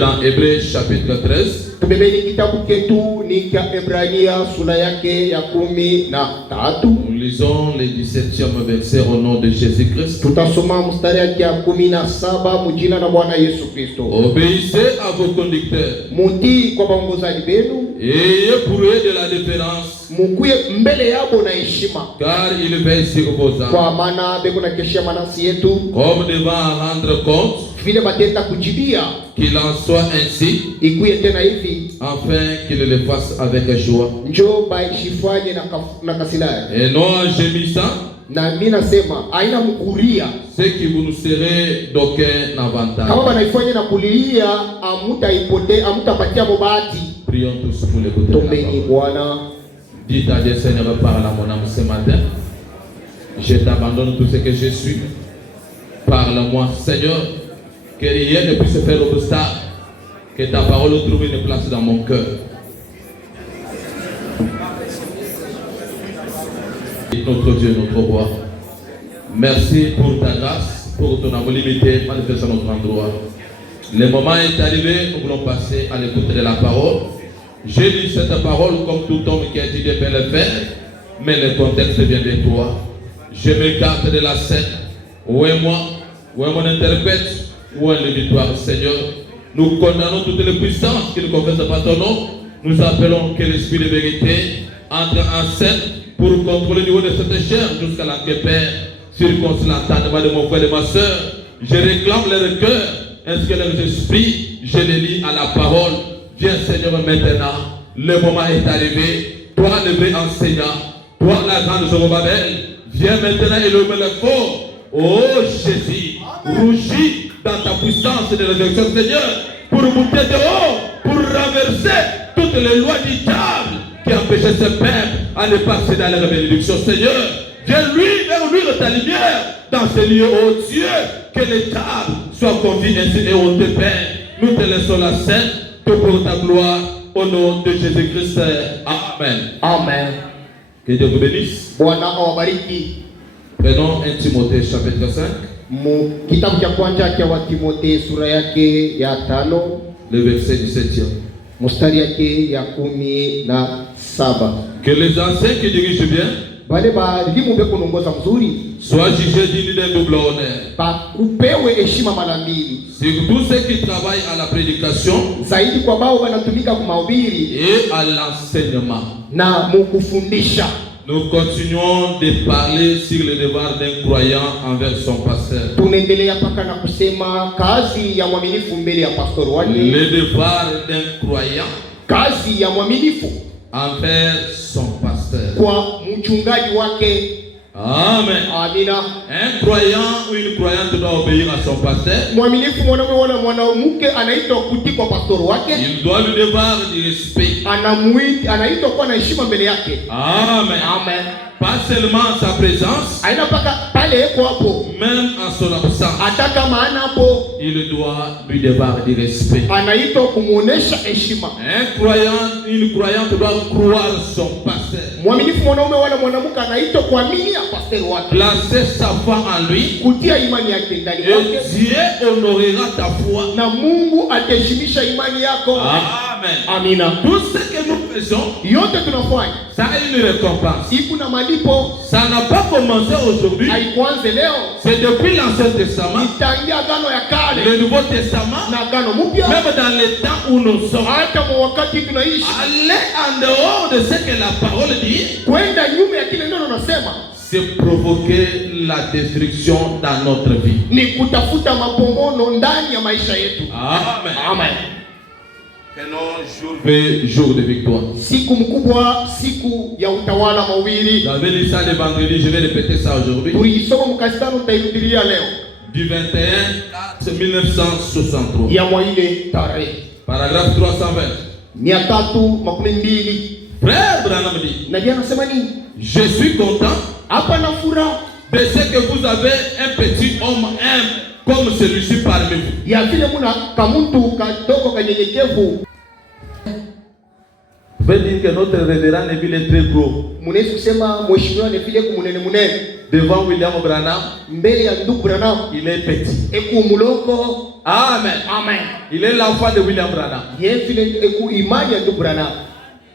Dans Hébreux chapitre 13. Tubebeni kitabu ketu ni cha Ebrania sura yake ya 13. Nous lisons le 17e verset au nom de Jésus-Christ. Tutasoma mstari yake ya 17 mjina na Bwana Yesu Kristo. Obéissez à vos conducteurs. Mutii kwa waongozaji wenu. Ayez pour eux de la déférence. Mukuye mbele yabo na heshima. Car il veille sur vos âmes. Kwa maana beko na keshia manasi yetu. Comme devant rendre compte. Vile batenda kujibia. Qu'il en soit ainsi. Ikuye tena hivi. Afin qu'il le fasse avec joie. Njoo baishifanye na kasilaya. Et non en gémissant. Na mimi nasema aina mkuria. Ce qui vous nous serez d'aucun avantage. Kama banaifanya na kulilia amutapatia mobati. Prions tous pour l'écouter de la Tombeni parole. Bwana. Dites à Dieu, Seigneur, parle à mon âme ce matin. Je t'abandonne tout ce que je suis. Parle-moi, Seigneur, que rien ne puisse faire obstacle, que ta parole trouve une place dans mon cœur. Notre Dieu, notre roi, merci pour ta grâce, pour ton amour limité manifesté à notre endroit. Le moment est arrivé, nous voulons passer à l'écoute de la parole. J'ai lu cette parole comme tout homme qui a dit de bien le faire, mais le contexte vient de toi. Je m'écarte de la scène. Où est moi? Où est mon interprète? Où est le victoire, Seigneur? Nous condamnons toutes les puissances qui ne confessent pas ton nom. Nous appelons que l'esprit de vérité entre en scène pour contrôler le niveau de cette chair jusqu'à l'enquête. Circoncis l'entendement de mon frère et de ma soeur. Je réclame leur cœur ainsi que leurs esprits. Je les lis à la parole. Viens, Seigneur, maintenant. Le moment est arrivé. Toi, le vrai enseignant. Toi, la grande Zorobabel. Viens maintenant et le fort. Oh Jésus, rougis dans ta puissance de résurrection, Seigneur, pour monter de haut, pour renverser toutes les lois du diable qui empêchaient ce peuple à ne pas accéder à la bénédiction, Seigneur. Viens vers lui de ta lumière dans ce lieu, oh Dieu, que les tables soient conviées ainsi et on te Père. Nous te laissons la scène, pour ta gloire, au nom de Jésus-Christ. Amen. Amen. Que Dieu vous bénisse. Bwana awabariki. Prenons 1 Timothée chapitre 5. Kitabu cha kwanza cha Timotheo sura yake ya 5, le verset 17. mstari yake ya 17. Que les anciens qui dirigent bien Wale balimu beko kuongoza mzuri soient jugés dignes d'un double honneur. Upewe heshima mara mbili. Surtout ceux qui travaillent à la prédication Zaidi kwa bao wanatumika kwa mahubiri et à l'enseignement. na mukufundisha. Nous continuons de parler sur le devoir d'un croyant envers son pasteur. Tunaendelea paka na kusema kazi ya mwaminifu mbele ya pastor wake. Le devoir d'un croyant Kazi ya mwaminifu envers son pasteur. Kwa mchungaji wake. Amen. Amina. Un croyant ou une croyante doit obéir à son pasteur. Mwaminifu mwanamume wala mwanamke anaitwa kutii kwa pastor wake. Il doit lui devoir du respect. Anaitwa kuwa na heshima mbele yake. Amen. Amen. Pas seulement sa présence, Aina paka pale yeko hapo. même en son absence, Ataka maana hapo. il doit lui devoir du respect. Anaitwa kumuonesha heshima. Un croyant, une croyante doit croire son pasteur. Mwaminifu mwanaume wala mwanamke anaitwa kuamini ya pastor wake. Placer sa foi en lui. Kutia imani yake ndani Et yake. Dieu honorera ta foi. Na Mungu ataheshimisha imani yako. Amen. Amina. Tout ce que nous faisons, Yote tunafanya ça a une récompense. siku na malipo. Ça n'a pas commencé aujourd'hui. Haikuanze leo. C'est depuis l'Ancien Testament, Tangia agano ya kale le Nouveau Testament, na agano mpya. même dans le temps où nous sommes. Hata kwa wakati tunaishi. Aller en dehors de ce que la parole dit, Kwenda nyuma ya kile neno nasema, c'est provoquer la destruction dans notre vie. ni kutafuta mapomono ndani ya maisha yetu. Amen. Amen. Jour de victoire. Siku mkubwa, siku ya utawala mawili. J'avais lu ça le vendredi, je vais répéter ça aujourd'hui. Tulisoma mkasitano tutairudilia leo. Du 21/4/1963. Ya mwaile tarehe. Paragraphe 320. 312. Frère Branham dit, Na jana nasema nini? je suis content Hapa na furaha de ce que vous avez un petit homme humble comme celui-ci parmi vous. ya vile muna kamuntu kadogo kanyenyekevu. Vous pouvez dire que notre révérend Neville est très gros. Munaweza kusema mheshimiwa Neville kumunene munene. Devant William Branham, Mbele ya ndugu Branham il est petit. eku muloko. Amen. Amen. Il est l'enfant de William Branham. Ye vile eku imani ya ndugu Branham.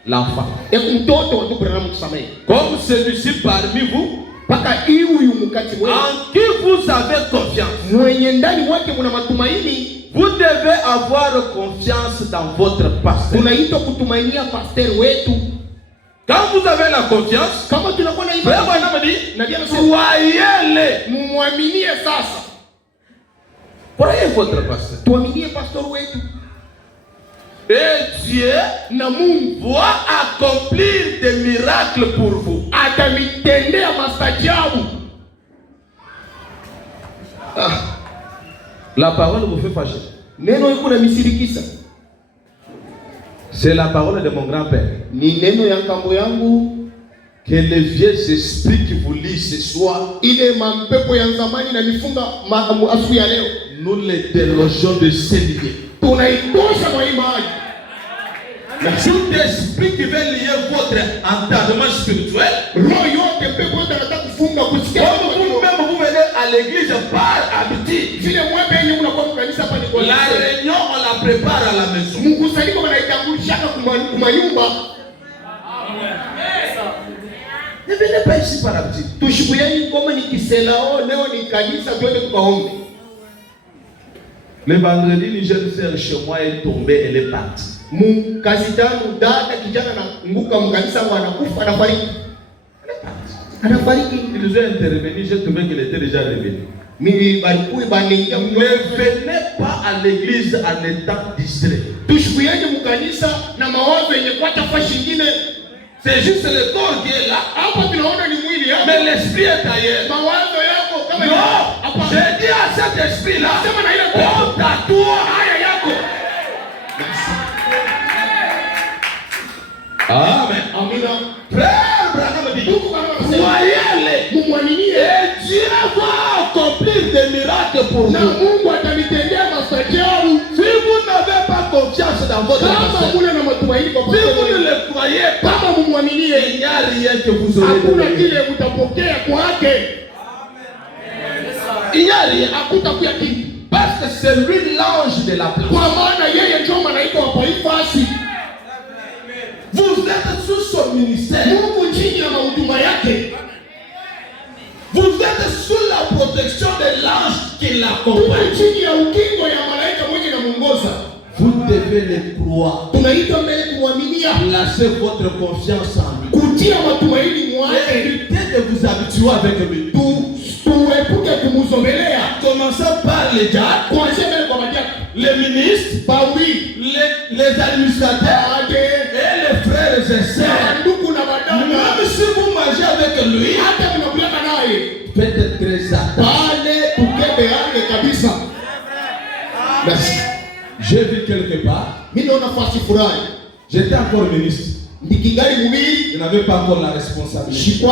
L'enfant. Eku mtoto wa ndugu Branham tusamehe. Comme celui-ci parmi vous, Paka huyu mkati mwenu. en qui vous avez confiance. Mwenye ndani mwake muna matumaini. Vous devez avoir confiance dans votre pasteur. Tunaitwa kutumainia pastor wetu. Quand vous avez la confiance, Kama tunakuwa na Frère imani. Branham dit, Na Biblia inasema croyez-le. mumwaminie sasa. Croyez votre pasteur. Tuaminie pastor wetu. Et Dieu Na Mungu va accomplir des miracles pour vous. atamitendea mastajabu. La parole vous fait fâcher. Neno iko na misirikisa. C'est la parole de mon grand-père. Ni neno ya kambo yangu. Que les vieux esprits qui vous lisent ce soir, ile mampepo ya zamani na mifunga asubuhi ya leo, nous les délogeons de ces liens. Tunaitosha kwa imani. Tout esprit qui veut lier votre entendement spirituel, roho yote pepo yote anataka kufunga kusikia. Même vous venez à l'église par habitude. Vile mwepe yenyewe unakuwa kanisa hapa ni kwa la réunion on la prépare à la maison. Mkusanyiko wanaitangulisha kwa nyumba. Ne venez pas ici par habitude. Tushikuyeni kama ni kiselao leo ni kanisa twende tukaombe. Le vendredi, une jeune sœur chez moi est tombée, elle est partie. Kazi tangu dada kijana na nguka mkanisa anakufa anafariki. Anafariki. Ils ont intervenu, j'ai trouvé qu'il était déjà révélé. Mimi balikuwa banengia. Ne venez pas à l'église en étant distrait. Tushikuyeni mkanisa na mawazo yenye kwata fashi nyingine. C'est juste le corps qui est là. Mais l'esprit est ailleurs. Non, j'ai dit à cet esprit-là, on t'attend. Amen. Frère Branham dit, croyez-les. Et Dieu va accomplir des miracles pour vous. Si vous n'avez pas confiance dans votre pasteur, si vous ne le croyez pas, il n'y a rien que vous aurez donné. Il n'y a rien. Parce que c'est lui l'ange de la place. Vous êtes sous son ministère. Vous êtes sous la protection de l'ange qui l'accompagne. Vous devez le croire. Placez votre confiance en lui. Évitez de vous habituer avec lui. Commencez par les diacres, les ministres, les administrateurs et les frères et sœurs. Même si vous mangez avec lui, faites très attention. Merci. J'ai vu quelque part. J'étais encore ministre. Je n'avais pas encore la responsabilité.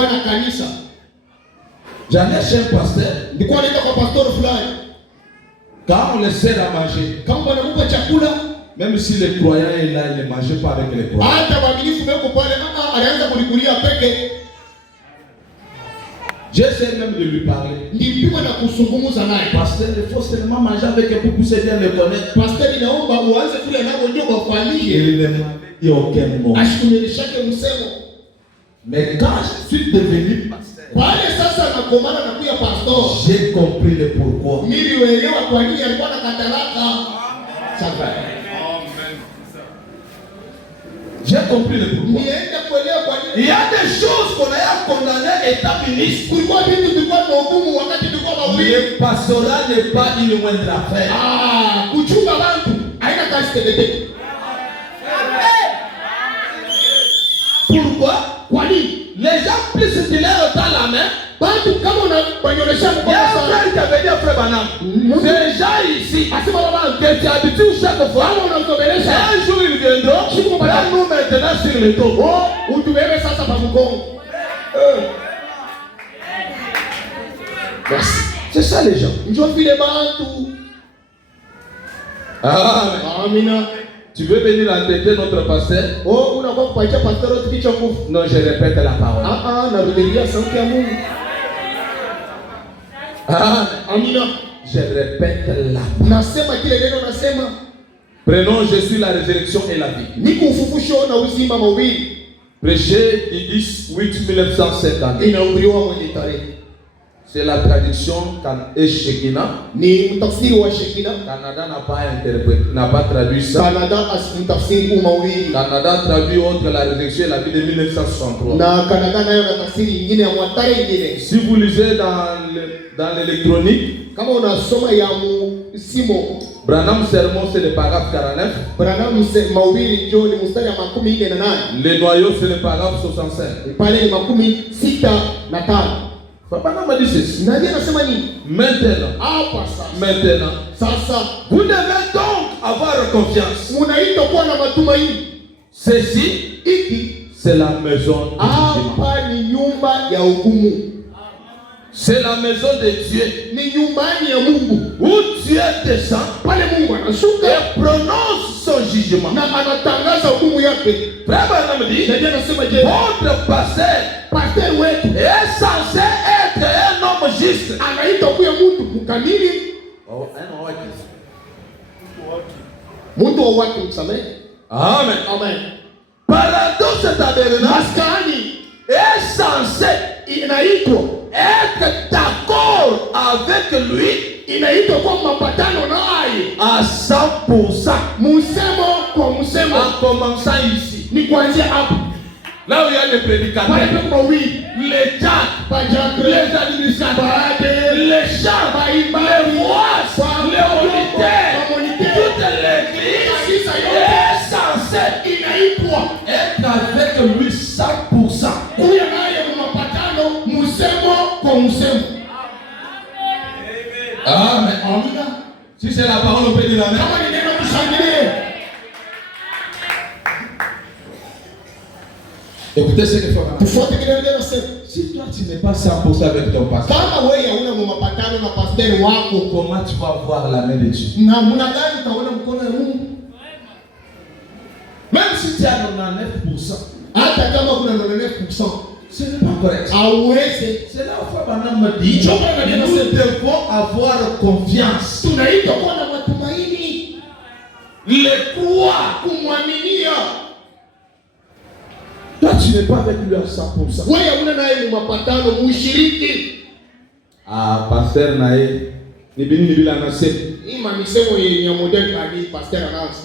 J'allais chez un pasteur. Quand on les sert à manger, même si les croyants est là, ils ne mangent pas avec les croyants. J'essaie même de lui parler. Pasteur, il faut seulement manger avec eux pour pousser bien le connaître. Il ne m'a dit aucun mot. Mais quand je suis devenu pasteur, j'ai compris le pourquoi. J'ai compris le pourquoi. Il y a des choses qu'on a condamnées étant ministre. Le pastorat n'est pas une moindre affaire. Pourquoi? Les gens plus se leur dans la main. Il y a un frère qui avait dit à frère Branham, ces gens ici, que tu habitues chaque fois, un jour ils viendront, là nous maintenant sur le dos. C'est ça les gens. Amen. Tu veux venir entêter notre pasteur? Non, je répète la parole. Je répète la parole. Prenons, je suis la résurrection et la vie. Prêché du 10/8/1950. C'est la traduction et Shekina. Canada n'a pas traduit ça. Canada traduit autre la résurrection et la vie de 1963. Si vous lisez dans l'électronique, Branham sermon c'est le paragraphe 49. Le noyau c'est le paragraphe 65. Papa m'a dit ceci. Maintenant, vous devez donc avoir confiance. Munaitwa kuwa na matumaini. Ceci, c'est la maison de Dieu. Hapa ni nyumba ya hukumu. C'est la maison de Dieu. Ni nyumbani ya Mungu. Où Dieu descend, Pale Mungu anashuka et prononce son jugement. na anatangaza hukumu yake. Frère Branham dit, Ndio anasema je, votre pasteur pastor wetu est censé être un homme juste. anaitwa kuwa mtu mkamili, mtu wa watu msamehe. Amen. Amen. Paradoxe tabernacle Maskani est censé inaitwa être d'accord avec lui inaitwa kwa mapatano naye à 100%. msemo kwa msemo. En commençant ici, Ni kuanzia hapo là où il y a les pale prédicateurs, kwa wii les gens, pajagre les administrateurs, les chants, les voix, les moniteurs, toute l'église est censée inaitwa être avec lui 100%. kuya naye mapatano msemo kwa msemo. Amen. Amina. Si c'est la parole, on peut dire amen. Kama ni neno kushangilie. Écoutez ce que fait. Tufuate kile neno nasema. Si toi tu n'es pas 100% avec ton pasteur, Kama wewe hauna mapatano na pastor wako, comment tu vas voir la main de Dieu? na muna gani utaona mkono wa Mungu? Même si tu as 99%, Hata kama kuna 99%, ce n'est pas correct. hauwezi. C'est là où Branham me dit, nous devons avoir confiance. Tunaitwa kuwa na matumaini, Les croire. kumwaminia. Toi tu n'es pas avec lui à 100%. Wewe hauna naye mapatano, mushiriki. Ah, pasteur nae, ni bini bila anasema. Hii misemo yenye model kadi pastor anaanza.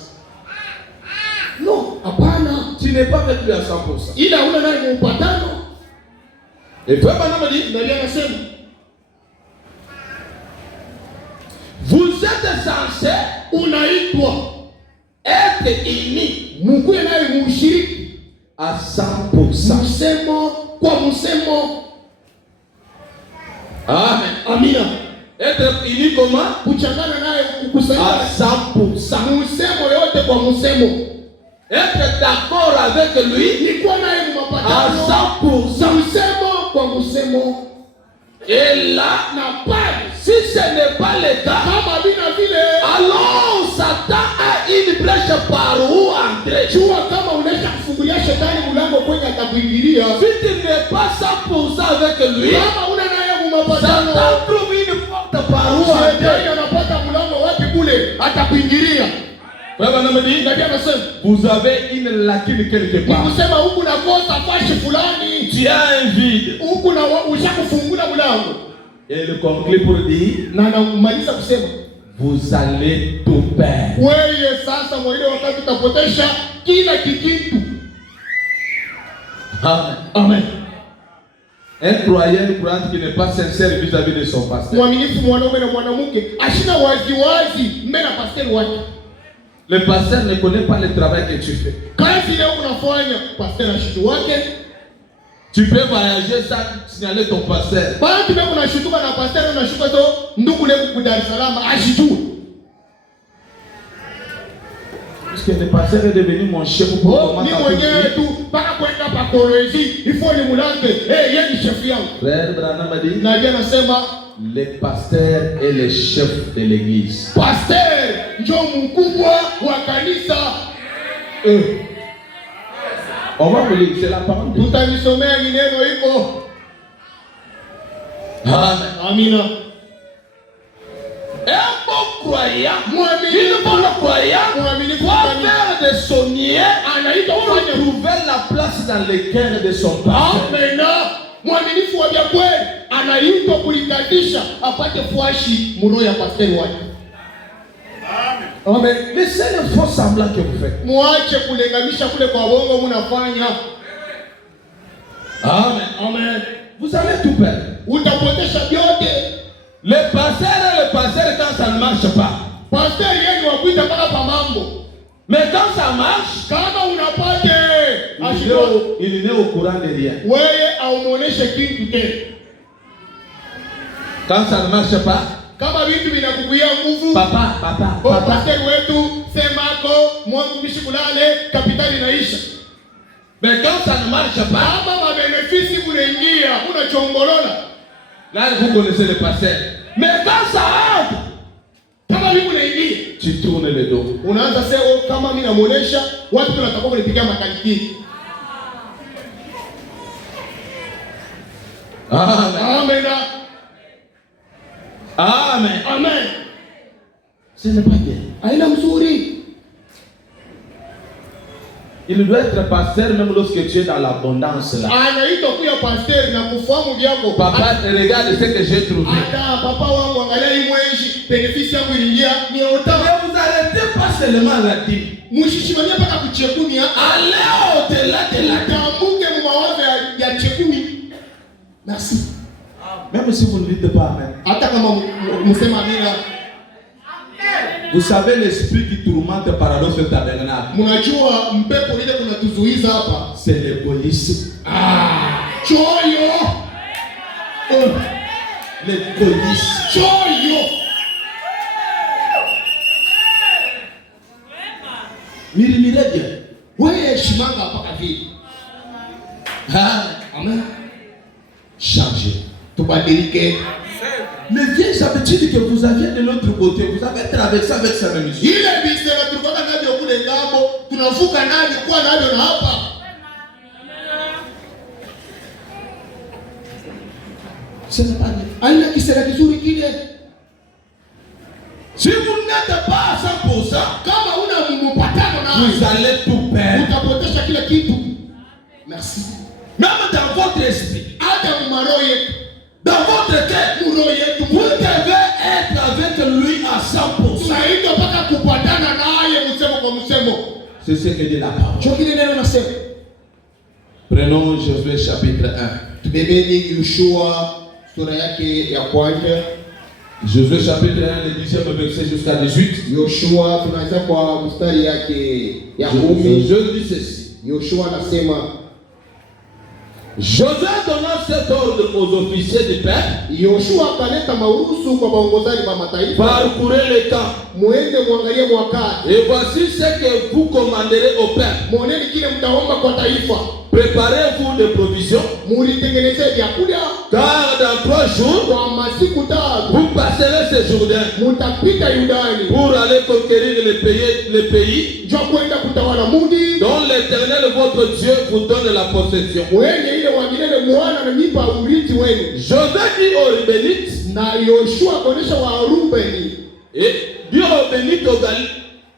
No, hapana. Tu n'es pas avec lui à 100%. Ila hauna naye mapatano. Et frère Branham dit, Ndio anasema vous êtes censés unaitwa être unis Mungu naye mushiriki à 100%. msemo kwa msemo. Amen. Amina. Être unis comment? Kuchangana naye À kukusanyika 100%. msemo yote kwa msemo. Être d'accord avec lui Ni kwa naye à mapatano 100%. msemo kwa msemo. Et là, Na pale si ce n'est pas le cas, kama bina vile, alors Satan a une brèche par où entrer. jua kama unaisha kufungulia shetani mlango kwenye atakuingilia. Si tu n'es pas 100% avec lui, Kama una naye mapatano, Satan trouve une porte par où shetani entrer. anapata mlango wapi kule atakuingilia. Frère Branham dit, Ndio anasema vous avez une lacune quelque ni part. kusema huku nakosa fashi fulani, Tu as un vide. huku na ushakufungula mlango. Et il conclut pour dire, Na anamaliza kusema vous allez tout perdre. wewe sasa mwile wakati utapotesha kila kitu. Amen. Amen. Un croyant, une croyante qui n'est pas sincère vis-à-vis de son pasteur. Mwaminifu mwanaume na mwanamke ashina wazi mbele ya pastor wake. Le pasteur ne connaît pas le travail que tu fais. Kazi leo unafanya pastor ashitu wake. Tu peux voyager sans signaler ton pasteur. Basi leo unashutuka na pastor unashuka to ndugu leo ku Dar es Salaam ashitu. Parce que le pasteur est devenu mon chef pour comment Ni mwenyewe tu mpaka kwenda pa Kolwezi ifo ni mulange yeye ni chef yangu. Frère Branham a dit, Na yeye anasema le pasteur est le chef de l'église. pastor ndio mkubwa wa kanisa. On va vous lire, c'est la parole de Dieu. Tutanisomea ni neno hiko. Amen. Amina. Un bon croyant, une Mwaminifu bonne croyante mwaminifu doit faire de son nier anaitwa pour kufanya trouver la place dans le cœur de son pasteur. amena. Mwaminifu wa vya kweli anaitwa kulikatisha apate fuashi muro ya pastor wake. Amen. Mais c'est le faux semblant que vous faites. Muache kulengamisha kule kwa bongo mnafanya. Amen. Amen. Vous allez tout perdre. Utapotesha vyote. Le pasteur quand ça ne marche pas. Pastor yeye wa kuita mpaka pa mambo. Mais quand ça marche, Kama unapate il n'est au courant de rien. wewe aumoneshe kitu tena. Quand ça ne marche pas, Kama vitu vinakukuia nguvu, Papa. pasteur wetu semako mwangu mishikulale kapitali naisha. Mais quand ça ne marche pas, Kama mabénéfice kunaingia, unachongolola. là vous connaissez le pasteur. Mais quand ça entre, Kama vitu kunaingia, tu tournes le dos. unaanza sema kama mimi namuonesha watu tunatakiwa kunipigia makaliki. Amen. Amen. Amen. Ce n'est pas bien. Aina mzuri. Il doit être pasteur même lorsque tu es dans l'abondance là. Anaitwa kuya pasteur na kufahamu vyako. Papa, regarde ce que j'ai trouvé. Hata papa wangu angalia hii mwenji, benefisi yangu iliingia ni ota. Mais vous arrêtez pas seulement la dîme. Mshishimania mpaka kuchekuni. Allez au-delà de la dîme. Tambuke mu mawazo ya chekuni. Merci. Même si vous ne dites pas amen. Hata kama msema amina. Vous savez l'esprit qui tourmente paradoxe le tabernacle. Mnajua mpepo ile kunatuzuiza hapa. C'est l'égoïsme. Choyo. L'égoïsme. Choyo. Mirez bien. Wewe shimanga hapa kavi. Amen. Changez. Tubadilike. Les vieilles habitudes que vous aviez de notre côté, vous avez traversé avec sa même chose. Ile bisema tulikuwa navyo kule ngambo, tunavuka navyo kwa navyo na hapa. Ce n'est pas bien. Aina kisera kizuri kile. Si vous n'êtes pas à 100%, Kama una mpatano na vous allez tout perdre. utapotesha kila kitu. Merci. Même dans votre esprit, Hata mumaroye, dans votre cœur, muroye vous devez être avec lui à 100%. tunaitwa mpaka kupatana naye msemo kwa msemo. C'est ce que dit la parole. Cho kile neno nasema. Prenons Josué chapitre 1. Tubebeni Yoshua sura yake ya kwanza. Josué chapitre 1, le 10e verset jusqu'à 18. Yoshua tunaanza kwa mstari yake ya 10. Je dis ceci. Yoshua anasema Josué donna cet ordre aux officiers du peuple. Yoshua akaleta maurusu kwa waongozaji wa mataifa, Parcourez les camps. muende muangalie mwakati, Et voici ce que vous commanderez au peuple. muoneni kile mtaomba kwa taifa, Préparez-vous des provisions, mulitengenezee vyakula, car dans 3 jours, kwa masiku tatu vous passerez ce Jourdain mutapita Yudani pour aller conquérir le pays njo kwenda kutawala mudi dont l'Éternel votre Dieu vous donne la possession. wenye ile wangilele mwana na mipa urithi wenu. Josué dit aux Rubénites, Na Yoshua akaonesha wa Rubeni et dit aux Bénites,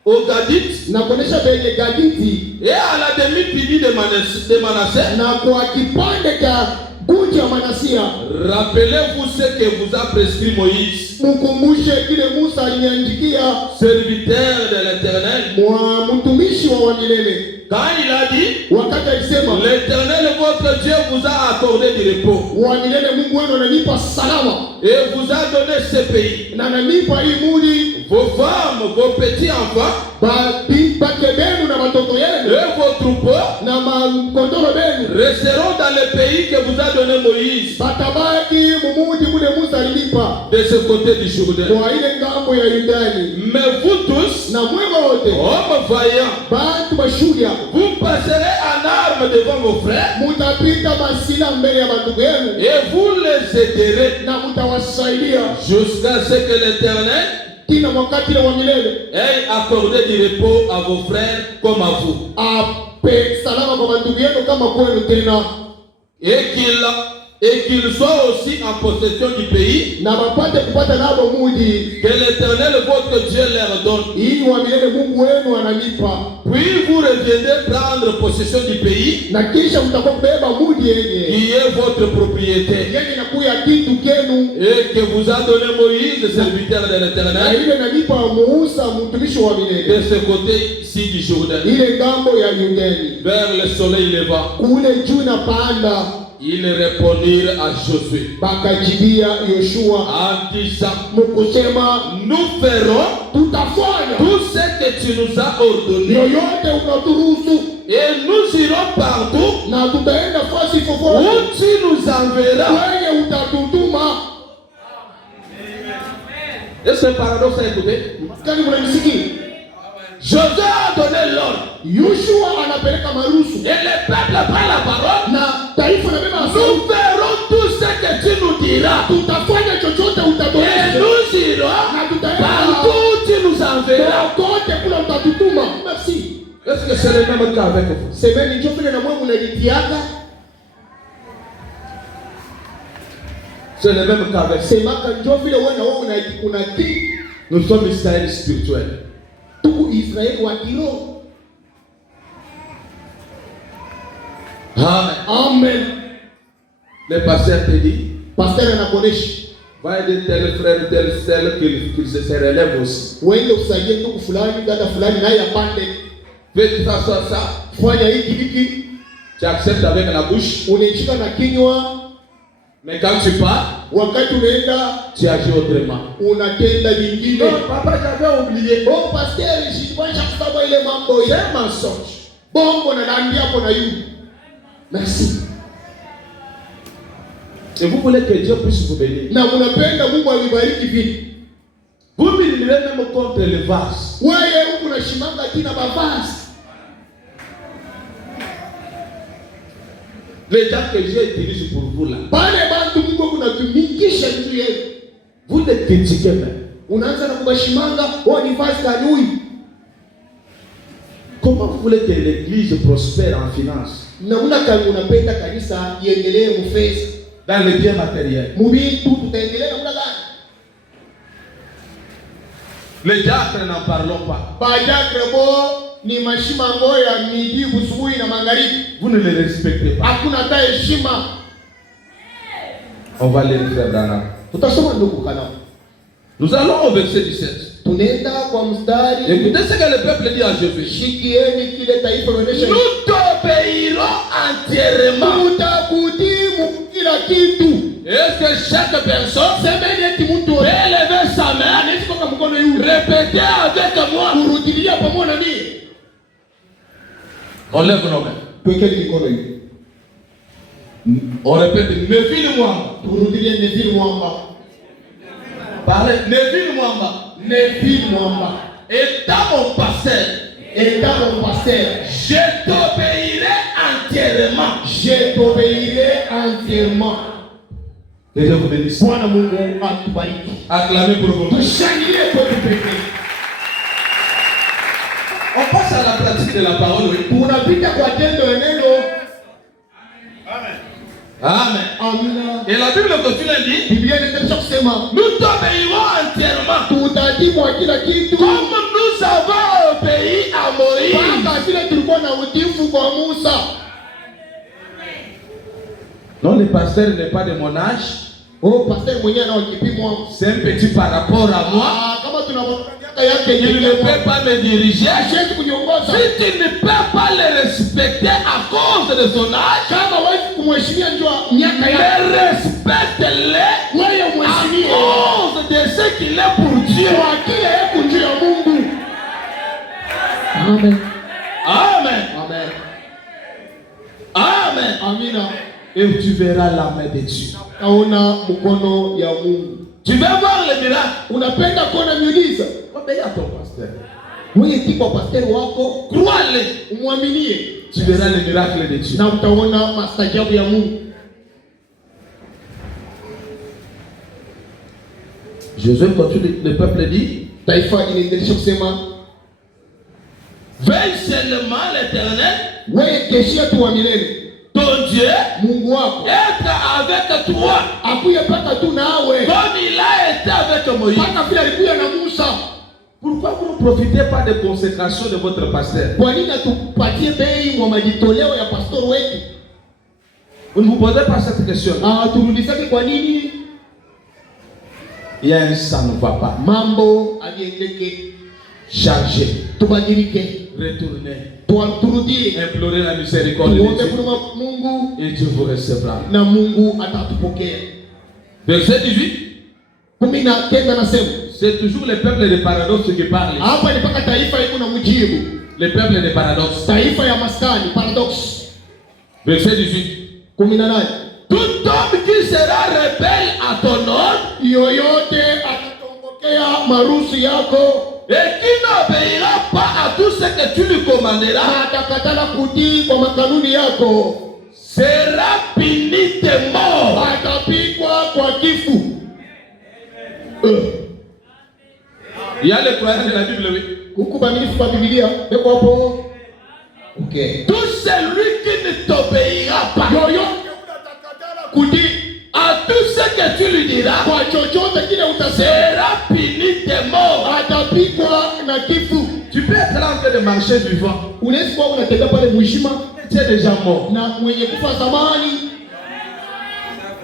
aux Gadites, na kuonesha benye Gaditi et à la demi-tribu de Manassé. na kwa kipande cha guji ya Manasia, Rappelez-vous ce que vous a prescrit Moïse, mkumbushe kile Musa aliniandikia serviteur de l'Éternel, mwa mtumishi wa wangilele, quand il a dit, wakati alisema l'Éternel votre Dieu vous a accordé du repos wangilele, Mungu wenu ananipa salama et vous a donné ce pays. na ananipa hii mudi, Vos femmes, vos petits-enfants bake benu na watoto yenu et vos troupeaux na makondoro benu resteront dans le pays que vous a donné Moïse, batabaki mumudi mule Musa alinipa de ce côté du Jourdain. kwa ile ngambo ya Yudani. Mais vous tous, Na mwema wote hommes vaillants, batu bashuja vous passerez en armes devant vos frères mutapita masila mbele ya bandugu yenu et vous les aiderez na mutawasaidia jusqu'à ce que l'Éternel kila wakati ile wa milele ait accordé du repos à vos frères comme à vous, ape salama kwa bandugu yenu kama kwenu tena, et qu'ils soient aussi en possession du pays na bapate kupata nabo mudi que l'Éternel votre Dieu leur donne. ili wa milele Mungu wenu ananipa, Puis vous reviendrez prendre possession du pays na kisha mtakuwa kubeba mudi yenye qui est votre propriété yenye nakuya kitu kenu, et que vous a donné Moïse, serviteur de na l'Éternel, ile nanipa Musa mtumishi wa de milele ce côté-ci du Jourdain, ile ngambo ya Yudani vers le soleil levant. kule juu na panda. Ils répondirent à Josué Bakajibia Yoshua en disant, mkusema, nous ferons tutafanya tout ce que tu nous as ordonné yoyote unaturuhusu, et nous irons partout na tutaenda fasi où popote tu nous enverras. kwenye utatutuma. Est-ce que le paradoxe a écouté? Maskani mnanisikia? Josué a donné l'ordre. Yoshua anapeleka maruhusu. Et le peuple prend la parole. Na taifa na beba Nous verrons tout ce que tu nous diras. tutafanya chochote Et utatueleza. nous irons partout où tu nous enverras. Kote kula utatutuma. Merci. Est-ce que c'est le même cas avec vous? Semeni njoo vile na mwe mnalitiaka. C'est le même cas avec vous. Semaka njoo vile wewe na wewe unatii. Nous sommes Israël spirituel. Tuku Israeli wa kiroho. Amen. Amen. Le pasteur te dit, Pasteur anakuonesha. va aider tel frère, tel qu'il se relève aussi. Uende usaidie ndugu fulani, dada fulani naye apande. Fais ça. Fanya hiki. Tu acceptes avec la bouche. Unachika na kinywa. Mais quand tu pars, Wakati unaenda tu agis autrement. unatenda vingine. Non, papa, j'avais oublié. Oh pasteur, shikwanisha kusaba ile mambo ile. C'est un mensonge. Bongo na dandia hapo na yu. Merci. Et vous voulez que Dieu puisse vous bénir. Na unapenda Mungu alibariki vipi? Vous militez même contre les vases. Wewe huko unashimanga tina bavasi. Les gens que Dieu utilise pour vous là. Pale bantu Mungu kunatumikisha juu yenu. Vous les critiquez même. Unaanza na kubashimanga, oh ni vazi kanui. Comment vous voulez que l'église prospère en finance? Na unapenda kanisa iendelee mfesa. Dans les biens matériels. Mubitu tutaendelea namna gani? Les diacres n'en parlons pas. Badiakre bo ni mashima ngoya midi busubuhi na magharibi. Vous ne les respectez pas. Hakuna hata heshima. On va les faire dans la. Tutasoma ndugu kana. Nous allons au verset 17. Tunaenda kwa mstari. Écoutez ce que le peuple dit à Jésus. Shikieni kile taifa linaonyesha. Nous t'obéirons entièrement. Tutakutii kila kitu. Est-ce que chaque personne Semeni eti mtu peut lever sa main, anaweza kutoka mkono yule. répéter avec moi? Kurudilia pamoja na mimi. On lève nos mains. Tuwekeni mikono hivi. On répète, Neville-moi. Turudilie Neville mwamba. Parlez, Neville-moi. Neville mwamba. Étant mon pasteur, Étant mon pasteur, je t'obéirai entièrement. je t'obéirai entièrement. Que Dieu vous bénisse. Bwana Mungu atubariki. Acclamez pour vous. Tushangilie kwa kipekee. On passe à la pratique de la parole. Oui. Tunapita kwa tendo la neno. Amen. Amina. Et la Bible continue dit, Biblia inaendelea kusema nous t'obéirons entièrement. tutatii kwa kila kitu Comme nous avons obéi à Moïse. kama vile tulikuwa na utiifu kwa Musa. Non, le pasteur n'est pas de mon âge. Oh, pastor mwenyewe ana kipimo. C'est un petit par rapport à moi. Kama tunavyoona yake Il ne peut pas me diriger. hawezi kuniongoza. Si tu ne peux pas le respecter à cause de son âge, Kama hawezi kumheshimia njoo miaka yake. mais respecte-le Wewe à mheshimie cause de ce qu'il est pour Dieu. kwa kile yako njoo ya Mungu. Amen. Amen. Amen. Amen. Amina. Et tu verras la main de Dieu. Taona mkono ya Mungu. Tu veux voir le miracle. Unapenda kuona miujiza? Obéis à ton pasteur. Wewe tipo pastor wako, Crois-le. umwaminie Tu verras le miracle de Dieu. na utaona maajabu ya Mungu. Josué continue, le peuple dit, Taifa inaendelea kusema, veille seulement l'Éternel, wewe keshia tu wa milele. ton Dieu, Mungu wako être avec toi, akuye paka tu nawe comme il a été avec Moïse. paka vile alikuya na Musa. Pourquoi vous ne profitez pas de consécration de votre pasteur? Kwa nini atupatie bei mwa majitoleo ya pastor wetu? Vous ne vous posez pas cette question. Turudisake kwa nini? Il y a un ça ne va pas. Mambo aliendeke, Changer, tubadilike, retourner, turudie, implorer la miséricorde de tuombe Dieu. kwa Mungu Et Dieu vous recevra. na Mungu atatupokea. Verset 18. 19 nasema, C'est toujours le peuple de paradoxe qui parle. hapa ni paka taifa iko na mjibu. Le peuple de paradoxe. Taifa ya maskani, paradox. Verset 18. 18. Tout homme qui sera rebelle à ton ordre, Yoyote atatombokea marusi yako, et qui n'obéira pas à tout ce que tu lui commanderas, na atakatala kutii kwa makanuni yako, sera puni de mort. atapigwa kwa kifo. Il y a les croyants de la Bible, oui. Huku bamilifu kwa Biblia beko hapo. Okay. Tout celui qui ne t'obéira pas, Yoyote unatakatala kutii à tout ce que tu lui diras, kwa chochote kile utasema, sera puni de mort. atapigwa na kifo. Tu peux être là en train de marcher vivant. Unaweza kuwa unatembea pale mheshima Tu es déjà mort. na mwenye kufa zamani,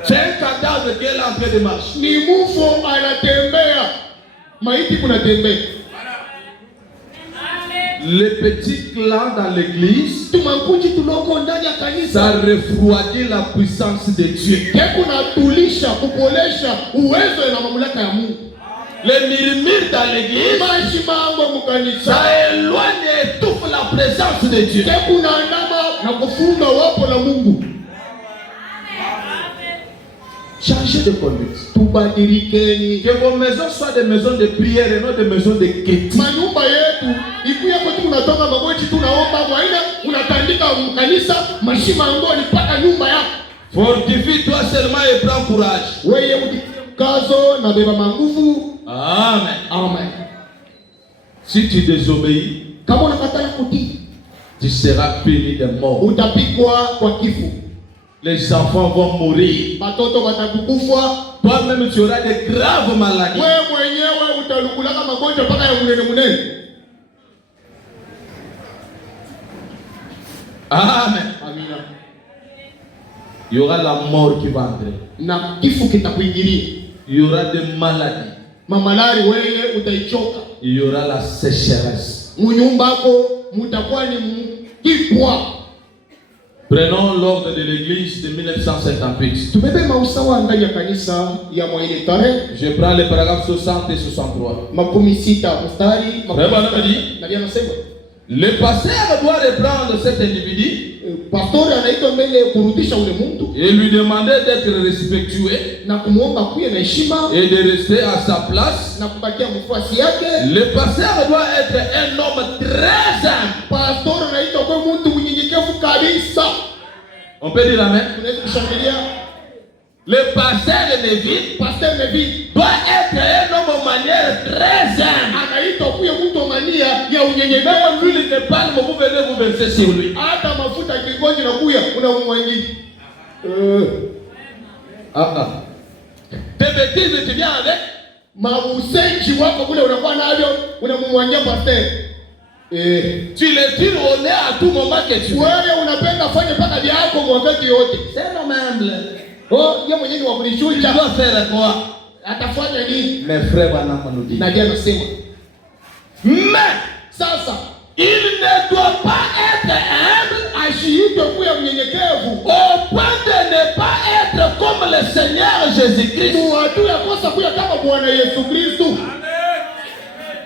C'est un cadavre qui est là en train de marcher. ni mufo anatembea, maiti kunatembea. Les petits clans dans l'église, Tumakuji tuloko ndani ya ça kanisa refroidit la puissance de Dieu. kunatulisha kupolesha uwezo na mamlaka ya Mungu. Les murmures dans l'église, Mashimango mukanisa ça éloigne et étouffe la présence de Dieu. kunaandama na kufunga wapo na Mungu. Changez de conduite. Tubadilike, Que vos maisons soient des maisons de prière et non des maisons de quête. manyumba yetu ikuya kwetu, unatoka magoti tunaomba mwaina, unatandika mkanisa mashimango ni paka nyumba yako. Fortifie-toi seulement et prends courage. Wewe ujitie mkazo na beba manguvu. Amen. Amen. Si tu désobéis, Kama unakatala kutii, tu seras puni de mort. utapigwa kwa kifo. Les enfants vont mourir. Watoto watakufa. Toi-même, tu auras de graves maladies. Wewe mwenyewe utalukulaka magonjwa mpaka ya munene munene. Amen. Amina. Il y aura la mort qui va entrer. Na kifo kitakuingilia. Il y aura des maladies. Mamalari wewe utaichoka. Il y aura la sécheresse. Munyumba yako mutakuwa ni kipwa. Prenons l'ordre de l'église de 1958. Tubebe mausawa ndani ya kanisa ya mwaile tarehe. Je prends les paragraphes 60 et 63. Makumi sita mstari. Frère Branham dit, Nabii anasema le pasteur doit reprendre cet individu pastori anaitwa mbele kurudisha ule mtu et lui demander d'être respectué na kumuomba kuye na heshima et de rester à sa place. na kubakia mfuasi yake. Le pasteur doit être un homme très humble. Pastori anaitwa kwa mtu mnyenyekevu kabisa. On peut dire amen. Tunaweza kushangilia. Le pasteur Neville Pasteur Neville doit être un homme aux manières très humble. anaitwa kuye mtu wa mania ya unyenyekevu. Même lui, il ne parle, mais vous venez vous verser sur lui. Hata mafuta kigonji na kuya unamwangi. Tes bêtises, tu viens avec. Mausenji wako kule unakuwa navyo unamwangia pasteur. Tu le tires au nez à tout moment que tu veux. Wewe unapenda fanye paka vyako wakati yote. C'est un homme humble. Oh, yeye mwenyewe wa Tu kunishusha. dois faire quoi? Atafanya nini? Mes frères Branham nous dit. Nabii anasema. Mais Sasa il ne doit pas être humble ashiitwe kuya mnyenyekevu au point de ne pas être comme le Seigneur Jésus-Christ. muatu ya kosa kuya kama Bwana Yesu Kristo.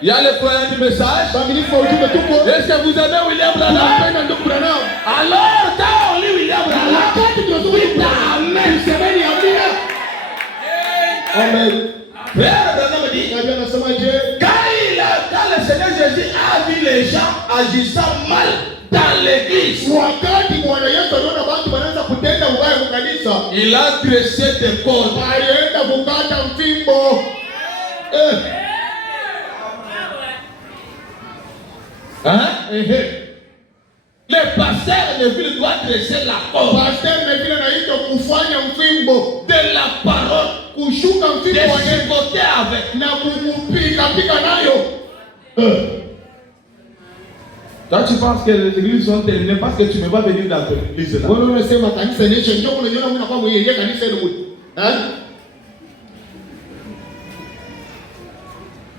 Il y a les croyants du message. Bamilifu wa ujumbe tupo. Est-ce que vous aimez William Branham? Tunapenda ndugu Branham. Alors, quand on lit William Branham, Wakati tunazungumza amen, semeni amina. Amen. Frère Branham dit, Nabii anasemaje? quand le Seigneur Jésus a vu les gens agissant mal dans l'église, Wakati Bwana Yesu aliona watu wanaanza kutenda ubaya kwa kanisa, il a dressé des cordes. alienda kukata mfimbo. Le pasteur Neville doit dresser la corde Pastor Neville anaitwa kufanya mfimbo, de la parole, kushuka de mfimbo wa Yesu chicoter avec. na kukupiga piga nayo. Toi, tu penses que les églises sont terminées parce que tu ne vas pas venir dans ton église là. Wewe unasema kanisa ni nje, njoo unajiona mimi nakuwa mwenyewe kanisa ile mtu.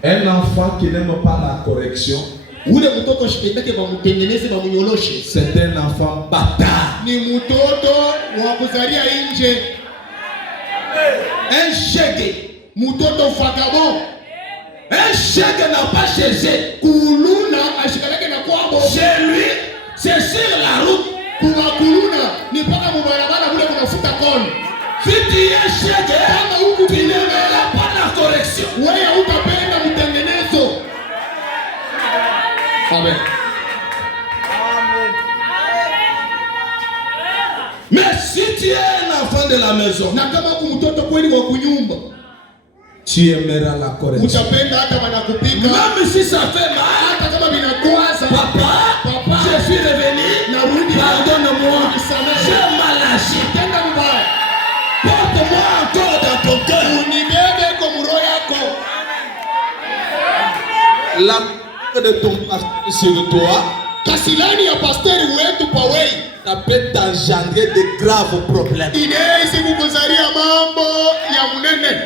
Un enfant qui n'aime pas la correction, Ule mtoto shikendeke bamtengeneze bamunyoloshe. c'est un enfant bâtard. Ni mtoto wa kuzalia nje. Un chèque. Mtoto vagabond. Un chèque n'a pas cherché. Kuluna ashikaleke na kwabo. Chez lui, c'est sur la route. Kuwa kuluna ni paka mubarabara kule kunafuta koni. Si tu es chèque, Kama huku tu ne verras pas la correction. wewe utapenda mtengeneze Amen. Mais si tu es un enfant de la maison, Na kama kumtoto kweli wa kunyumba, tu aimeras la correction. utapenda hata wanakupika. Même si ça fait mal, Hata kama vinakwaza. papa, je suis revenu, Narudi. pardonne-moi, Nisamehe. j'ai mal agi. Tenda vibaya. Porte-moi encore dans ton cœur. Unibebe kwa roho yako. La de ton pasteur sur toi, Kasilani ya pasteri wetu kwa wewe. ça peut t'engendrer de graves problèmes. Inaweza kukuzalia mambo ya munene.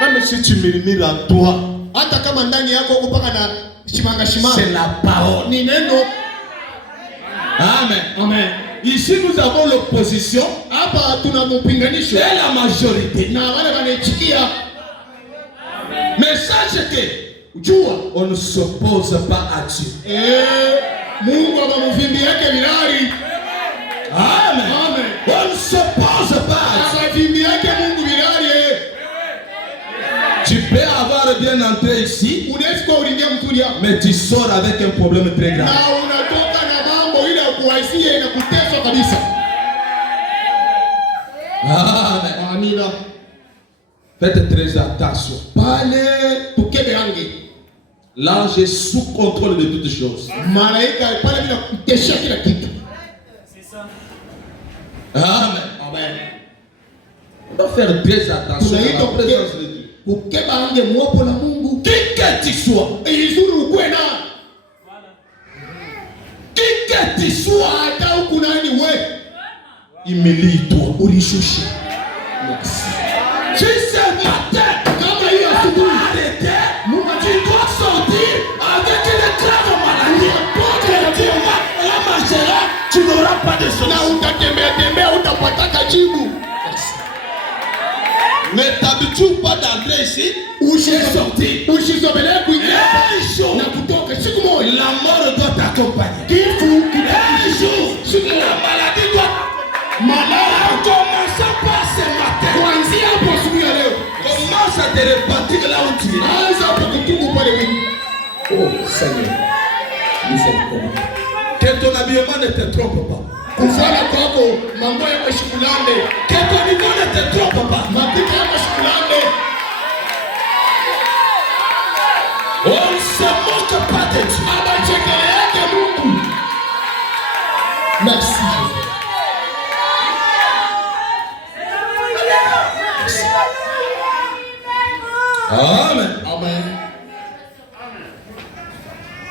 Même si tu murmures en toi, Hata kama ndani yako kupaka na shimanga c'est shimanga. la parole. Ni neno. Amen. Amen. Ici, nous avons l'opposition Hapa tuna mpinganisho et la majorité. na wale wanachikia. Mais sache que Jua on ne s'oppose pas à Dieu. Mungu amemvimbi yake bilali. Amen. Amen. On ne s'oppose pas à Dieu. Amevimbi yake Mungu bilali. Tu peux avoir bien entré ici, Unaweza kuwa uliingia mtulia mais tu sors avec un problème très na grave. unatoka na mambo ile ya kuwaisia na kuteswa kabisa. Amen. Amina. Faites très attention. Pale tukebe ange. L'ange est sous contrôle de toutes choses. Malaika pale bila kutesha kila kitu. Amen. Amen. On doit faire très attention à la présence de Dieu. Kukeba ange mwopo na Mungu. Qui que tu sois, Izuri ukwe na qui que tu sois, hata huku nani we humilie-toi. ulishushe. Si ce matin, Kama hiyo asubuhi arrêtez, tu dois sortir avec une grave maladie. Que tu vas la marcheras, tu n'auras pas de na solution. utatembea tembea utapata jibu. Ne t'habitue pas d'entrer ici et sortir. Ushizobelee kuingia Un jour, na kutoka siku moja. la mort doit t'accompagner. Kifu Un jour, la maladie doit malaya commencer par ce matin. kuanzia hapo asubuhi ya leo. Commence à te repentir là où tu es. Anza hapo kutubu pale wiki. Oh Seigneur. Miséricorde. Que ton habillement ne te trompe pas. Kufanya kwako mambo yako shikulande. Que ton niveau ne te trompe pas. Mapito yako shikulande. On ne se moque pas de Dieu. Abachekele yake Mungu. Merci. Amen. Amen.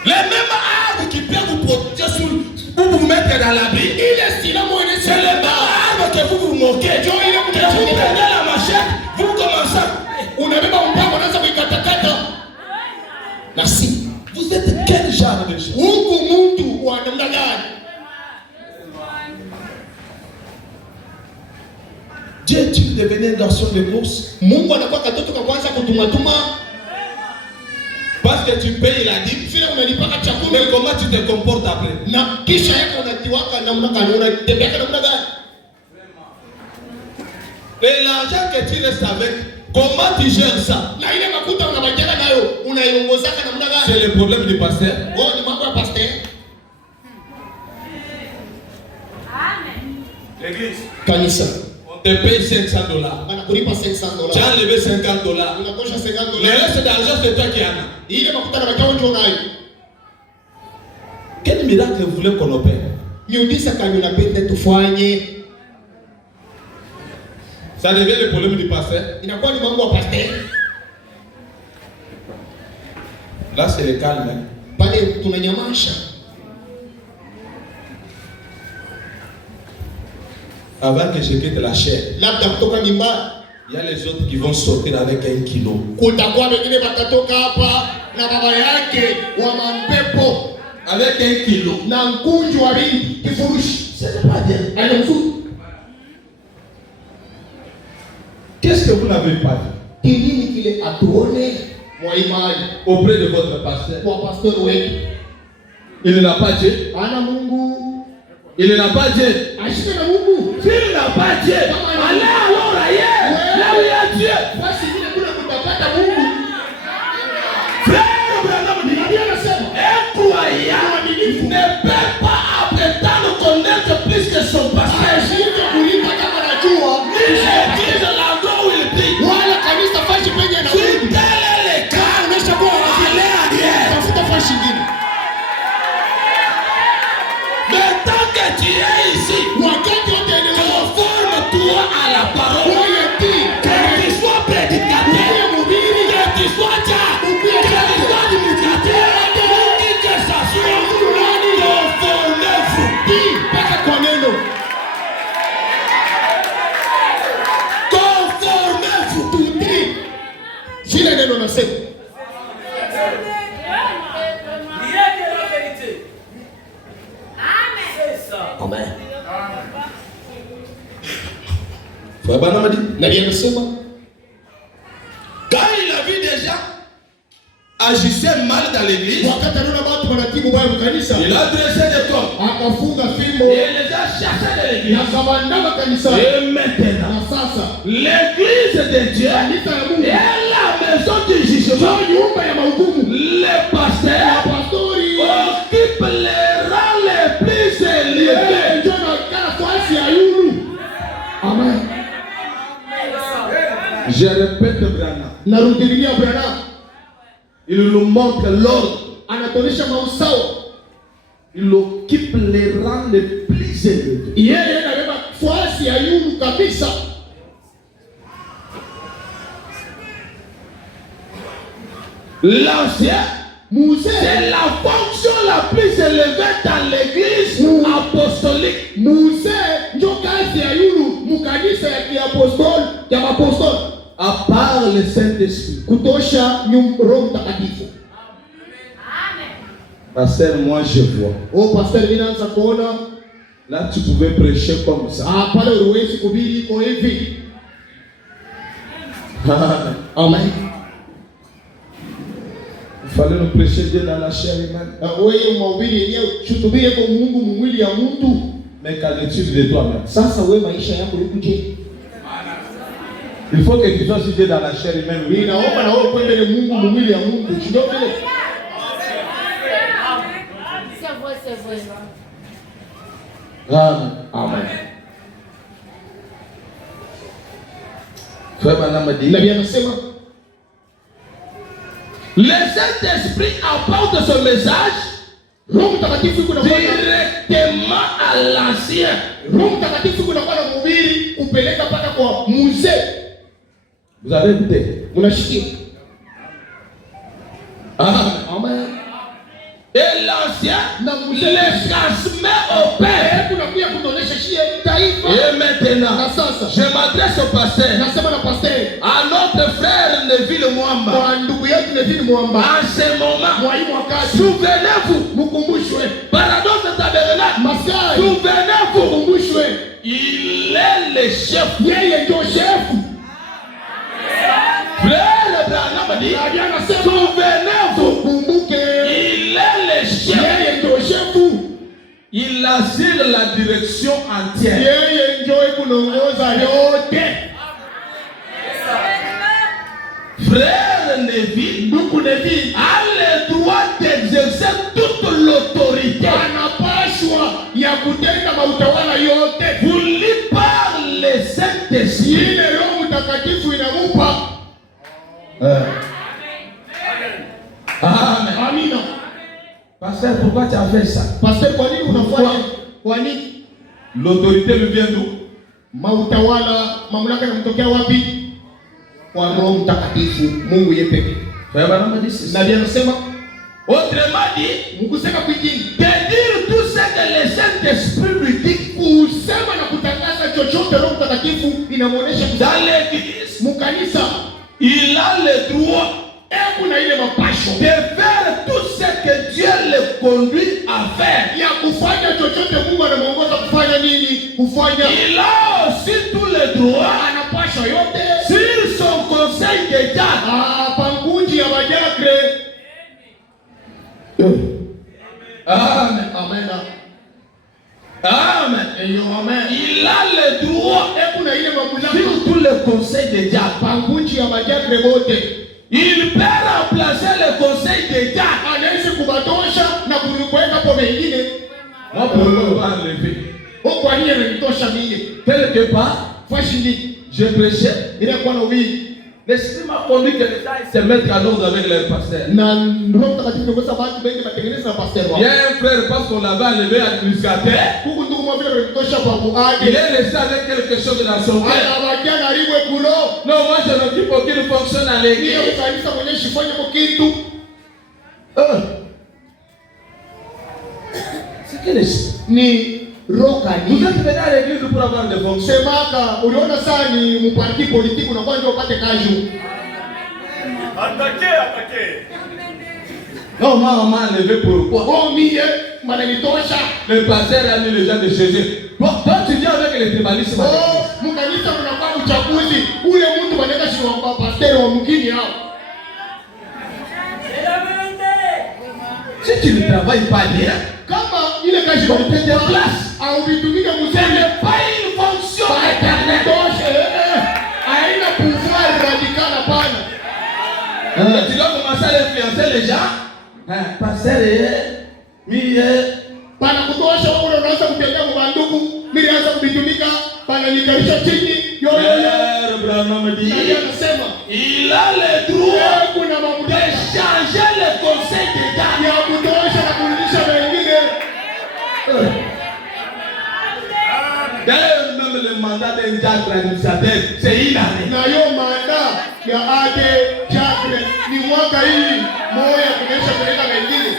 Les mêmes arbres qui peuvent vous protéger pour vous mettre dans l'abri, c'est les mêmes arbres que vous vous moquez. Que vous prenez la machette, vous commencez. Unabeba mpango unaanza kuikatakata. Merci. Vous êtes quel genre de gens? Huku mtu wa namna gani? Dieu est-il devenu un garçon de course? Mungu anakuwa katoto kwa kwanza kutumatuma Parce que tu payes la dîme. vile unalipaka chakula Mais comment tu te comportes après? na kisha yako unatiwaka namna gani, unatembea namna gani? Et l'argent que tu restes avec, comment tu gères ça? Na ile makuta unabajaka nayo unaiongozaka namna gani? C'est le problème du pasteur. Oh, ni mambo ya pastor. L'église. Kanisa On te paye $500. anakulipa $500. Tu as enlevé $50. Unakosha Le $50. reste d'argent, c'est toi qui en as. Ile makuta na bakao ndio unayo. Quel miracle vous voulez qu'on opère? Miujiza kani unapenda tufanye? Ça devient le problème du pasteur. Inakuwa ni mambo ya pastor. Là, c'est le calme. Pale tunanyamasha. Avant que je quitte la chair, Labda kutoka nyumbani il y a les autres qui vont sortir avec 1 kilo. kutakuwa wengine watatoka hapa na baba yake wa mampepo Avec 1 kilo. na mkunju wa binti kifurushi. C'est pas bien. Ale mzuri. Qu'est-ce que vous n'avez pas dit Kinini kile atuone mwa imani auprès de votre pasteur? kwa pastor wetu? Il n'a pas Dieu. Ana Mungu. Il n'a pas Dieu. Ashike na Mungu. S'il n'a pas Dieu, allez alors ailleurs. Là où il y a Dieu. Basi vile kuna kutapata Mungu. Frère Branham, connaître plus que son pasteur. ashinde kulinda kama najua Ni l'église l'endroit où il prie. wala kanisa fashi penye na Si tel est le cas, unaisha kuwa allez ailleurs. tafuta fashi ingine. Mais tant que tu es ici, Wakati wote ni conforme-toi à la parole. wewe ti Que tu sois prédicateur, wewe mhubiri que tu sois diable, que tu sois divulgateur, qui que ça soit, conformez-vous. ti mpaka kwa neno. Conformez-vous. Tutii vile neno nasema. Amen. Frère Branham dit, Nabii anasema quand il a vu des gens agissaient mal dans l'église, wakati anaona watu wanatibu baya kanisa, il a dressé des corps akafunga fimbo et les a chassés de l'église. na kabandama kanisa. Et maintenant, Na sasa l'église de Dieu kanisa ya Mungu est la maison du jugement. ndio nyumba ya mahukumu. Les pasteurs Pastori occupent les rangs les plus élevés. ndio anakaa nafasi ya yulu. Amen. Je répète, Branham, Narudilia Branham il nous montre l'ordre. anatonesha mausao. Il occupe les rangs les plus élevés. Yeye anabeba nafasi ya yulu kabisa. L'ancien, Mzee c'est la fonction la plus élevée dans l'église apostolique. Mzee ndio kazi ya yulu mukanisa ya kiapostoli ya mapostoli. À part le Saint-Esprit. Kutosha Roho Mtakatifu. Pasteur, moi je vois. Oh pastor, ninaanza kuona Là, tu pouvais prêcher comme ça. pale uwezi kubiri iko hivi. Amen. Il fallait nous prêcher Dieu dans la chair humaine. Wewe mhubiri yenyewe chutubie kwa Mungu mwili ya mtu. Mais qu'en est-il de toi-même? Sasa wewe maisha yako yukuje? Il faut que tu sois Dieu dans la chair humaine. Oui. Ninaomba na wewe kwende Mungu mwili ya Mungu. Ndio vile. C'est vrai. Amen. Amen. Frère Branham a dit, Nabii anasema le Saint-Esprit apporte ce message Roho Mtakatifu kuna kwa directement à l'ancien. Roho Mtakatifu kuna kwa mhubiri kupeleka paka kwa mzee. Vous avez écouté? Unashikia? Amen. Et l'ancien Na le mzee transmet au Père. kuna pia kuonesha shie taifa. Et maintenant, Na sasa je m'adresse au pasteur, nasema na pastor à notre frère Neville Mwamba. kwa ndugu yetu Neville Mwamba. En ce moment, Mwalimu wakati souvenez-vous, mkumbushwe paradoxe tabernacle, Masai, souvenez-vous, mkumbushwe il est le chef. yeye ndio shefu. Frère Branham dit, Nabii anasema souvenez-vous, kumbuke il est le chef. yeye ndio shefu. Il assure la direction entière. Yeye ndio kunaongoza yote. Frère Neville Ndugu Neville a le droit d'exercer toute l'autorité anapashwa ya kutenda mautawala yote. voulue par le Saint-Esprit. Ile Roho Mtakatifu inamupa. Amen. Amina. Pasteur, pourquoi tu as fait ça? Pastor, kwa nini unafanya? Kwa nini? L'autorité me vient d'où? Mautawala, mamlaka yanatokea wapi? Kwa Roho Mtakatifu, Mungu yeye pekee. Frère Branham dit ceci. Nabii anasema Autrement dit, mkusema kwingine de dire tout ce que le Saint-Esprit lui dit kusema na kutangaza chochote Roho Mtakatifu inamuonesha dans l'église, mkanisa il a le droit kuna ile mapasho de faire tout ce que Dieu le conduit à faire. ya kufanya chochote Mungu anamuongoza kufanya nini kufanya. Il a aussi tout le droit Anapasha yote sur son conseil d'État. pangunji ya majakre. Amen. Amen. Amen. Eyo amen. Il a le droit Kuna ile mamlaka sur tout le conseil d'État. pangunji ya majakre wote. Il peut remplacer le conseil d'État. Anaweza kubatosha na kuweka kwa wengine. Moi, pour le enlever. paliye nitosha mimi. Quelque part, Fashi je prêchais. ile kwa na wii. L'esprit m'a conduit que les gens se mettent en ordre avec leur pasteur. Na Roho Mtakatifu ndio sababu wengi matengeneza na pastor wao. Il y a un frère parce qu'on l'avait enlevé administrateur. Huku ndugu mwa vile nitosha kwa Il muadi. est resté avec quelque chose dans son cœur. Anabakia karibu kulo. Non, moi je n'occupe aucune fonction dans Ndio l'église. kanisa mwenye shifanye kwa kitu. C'est quel esprit? Ni roka Vous ni. êtes venu à l'église pour avoir des fonctions. Semaka uliona saa ni mparti politiki unakuwa ndio upate kazi. Attaquez. Non, moi on m'a enlevé pourquoi? Oh mie mananitosha. Le pasteur a mis les gens de chez eux. Bon, toi tu viens avec les tribalistes. Oh, mkanisa mnakuwa uchaguzi. Ule mtu wanaweka shiwa kwa pastor wa mkini hao. Si tu ne travailles pas bien, Kama ile kazi on te déplace. au vitumike Ce mzee n'est pas une fonction éternelle. toshe. Haina pouvoir radical hapana. Tu dois commencer à influencer les gens. Pasteur, Pana kutosha wewe unaanza kutembea kwa banduku, mimi naanza kubitumika, pana nikarisha chini. Yo. Frère Branham Ndio dit, anasema, il a le droit kuna de mamlaka changer le conseil d'État. ya kutosha na kurudisha wengine. D'ailleurs, même le mandat d'un diacre administrateur, c'est une année. Na yo manda ya ade chakre ni mwaka hii moja kunesha kuleta wengine.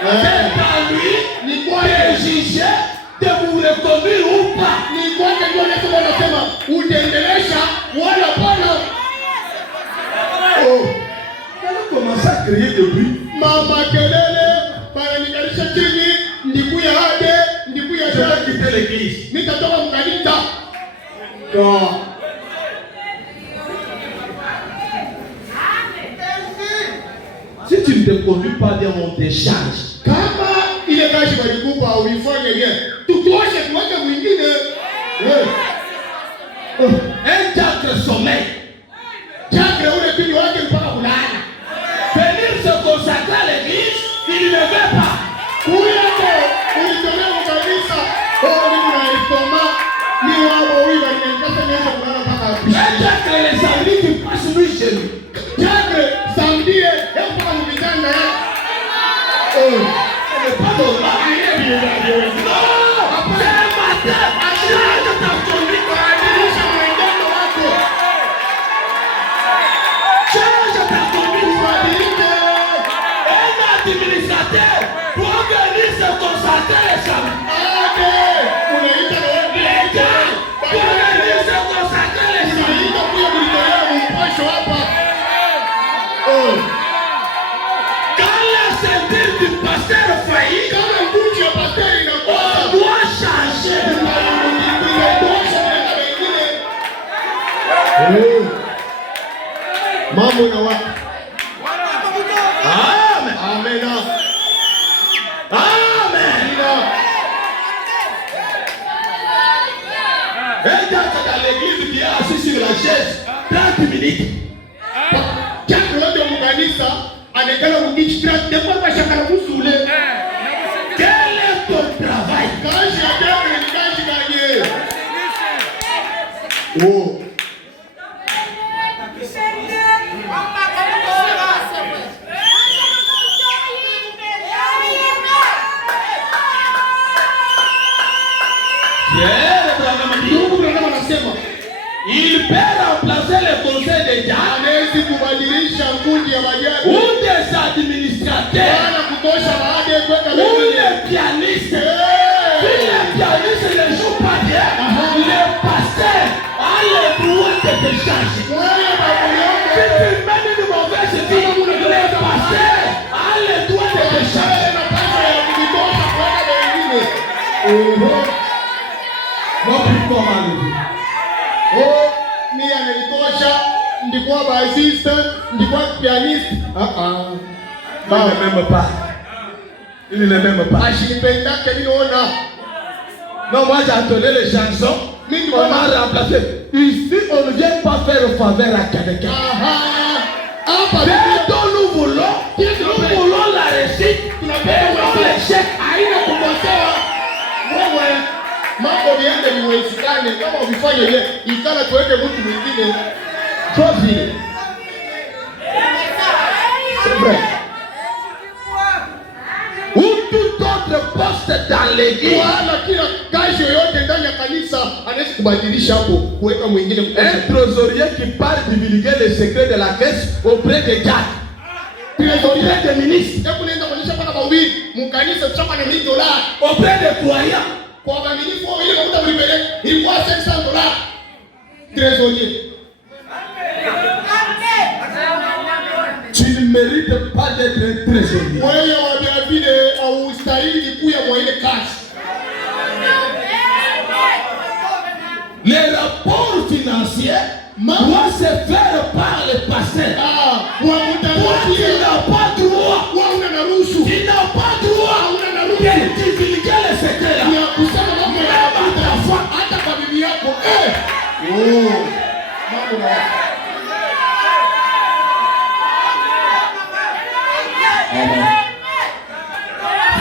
C'est à lui Ni de kwake juger de vous reconduire ou pas. ni kwake ndio anasema utaendelesha wala pana. Oh, Quand on commence à créer des bruits, mama kelele pana nikarisha chini ndikuya ade ndikuya je vais chakre. quitter l'église. Nitatoka mkanisa. Si tu ne te conduis pas bien, on te change. Kama ile kazi walikupa uifanye bien, tutoshe tuweke mwingine. Un diacre sommeil. Chakre ule pili wake mpaka kulala. Venir se consacrer à l'église, il ne veut pas. Kuyako ulitolea kanisa. Oh, mimi na istoma ni wao wewe wananikata nyesha kulala mpaka Un hapo. diacre les samedis qui passe lui chez lui. Chakre samdie hapo kwa vitanda ya. Oh, Ce n'est pas normal. Non, après un matin, change ta conduite. badilisha mwenendo wako. Change ta conduite. Badilike. Un administrateur doit venir se consacrer les samedis. Ade, unaita na wewe. Les gars doivent venir se consacrer les samedis. Unaita kuja kulitolea mpasho hapa. Oh, Quand la ceinture du pasteur faillit, kama nguvu ya pasteri on inakosa. doit changer. Mambo na watu. Amen. Amena. Amen. Amina. Un diacre dans l'église qui est assis sur la chaise 30 minutes. Chakra wote wa kanisa anekala kukichi trust ndipo bashakala kusule. Quel est ton travail? Kazi ya demu ni kazi gani? Oh. Pierre Branham dit, Ndugu Branham anasema il peut remplacer le conseil d'État hawezi kubadilisha kundi ya ou majaji des administrateurs wala kutosha baada ya kwenda ou wengine. les pianistes. Si les pianistes ne jouent pas bien, le pasteur a le droit de te changer. Wewe babu Si yako tu mènes une mauvaise vie, le pasteur a le droit de te changer. na pesa ya kujitosha kwenda wengine. Non, plus comment Oh, mimi ananitosha, ndikuwa bassiste, ndikuwa pianiste. Il ne m'aime pas. Il ne m'aime pas. Ashinipendake mimi naona. Non, moi j'ai entonné les chansons. Mimi On m'a naona. remplacé. Ici, on ne vient pas faire faveur à quelqu'un. Hapa Ce dont nous voulons la réussite et non l'échec. haina kukosewa. Wewe mambo viende viwezekane. Kama uvifanye vile, ikala tuweke mtu mwingine vile. C'est vrai. Ou tout autre poste dans l'église. Wala kila kazi yoyote ndani ya kanisa anaweza kubadilisha hapo, kuweka mwingine. Un trésorier qui parle divulguer les secrets de la caisse auprès de Jacques. Auprès des ministres. Hebu nenda kuonyesha pana mahubiri mkanisa chapa na $1,000 Auprès des croyants. kwa waaminifu ile mafuta mlipeleka ilikuwa $500. Trésorier. Tu ne mérites pas d'être un trésorier. Wewe wabia vile au stahili kuya mwa ile kazi. Les rapports financiers doivent se faire par le pasteur. Toi, tu n'as pas droit. Tu n'as pas droit de divulguer les secrets là. Même à ta foi. Hata kwa bibi yako.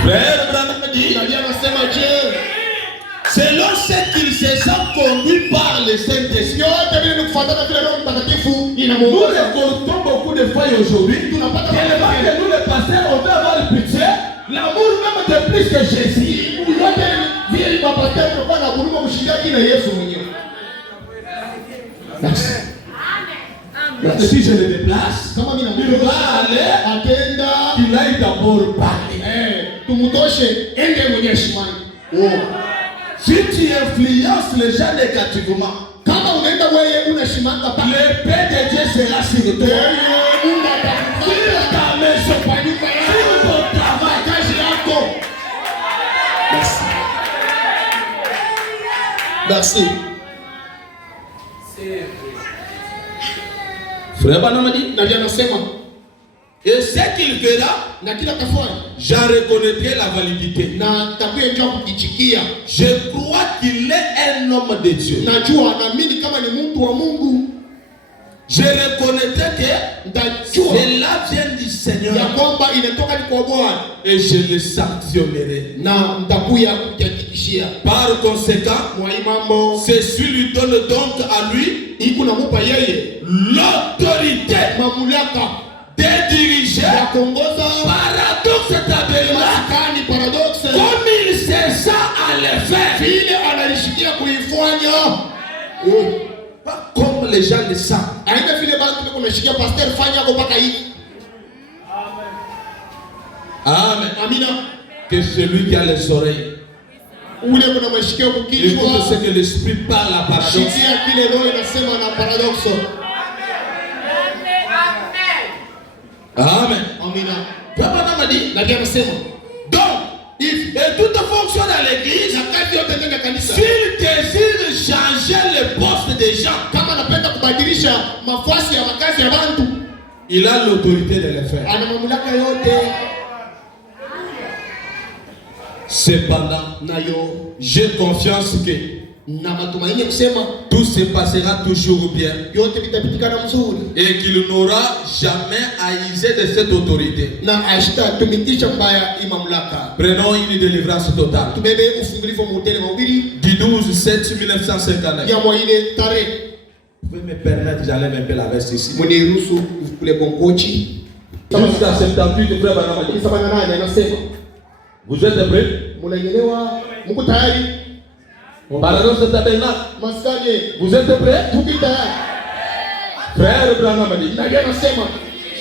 Frère Branham dit, selon ce qu'ils se sont conduits par le Saint-Esprit. Nous récoltons beaucoup de fois aujourd'hui. Tellement que nous les pasteurs, on veut avoir pitié. L'amour même de plus que Jésus. Si je le déplace, il va aller, il aille d'abord parler. Si tu influences les gens négativement, l'épée de Dieu sera sur toi. Sur ta maison, sur ton travail. Merci. Frère Branham dit, Et ce qu'il fera, j'en reconnaîtrai la validité. Je crois qu'il est un homme de Dieu. Je reconnaîtrais que cela vient du Seigneur. Et je le sanctionnerai. Par conséquent, ceci lui donne donc à lui l'autorité de diriger paradoxe tabernacle comme il sait ça à le faire. Pas comme les gens le savent. Amen. Que celui qui a les oreilles écoute ce que l'Esprit parle à paradoxe. Amen. Papa m'a dit. Donc, et tout fonctionne à l'église. S'il désire changer le poste des gens, il a l'autorité de le faire. Cependant, j'ai confiance que tout se passera toujours bien et qu'il n'aura jamais à user de cette autorité. Prenons une délivrance totale. Du 12/7/1959. Vous pouvez me permettre, j'enlève un peu la veste ici. Jusqu'à 78, frère Branham. Vous êtes prêts? Paradoxe de tabernacle. Vous êtes prêts? Frère Branham dit,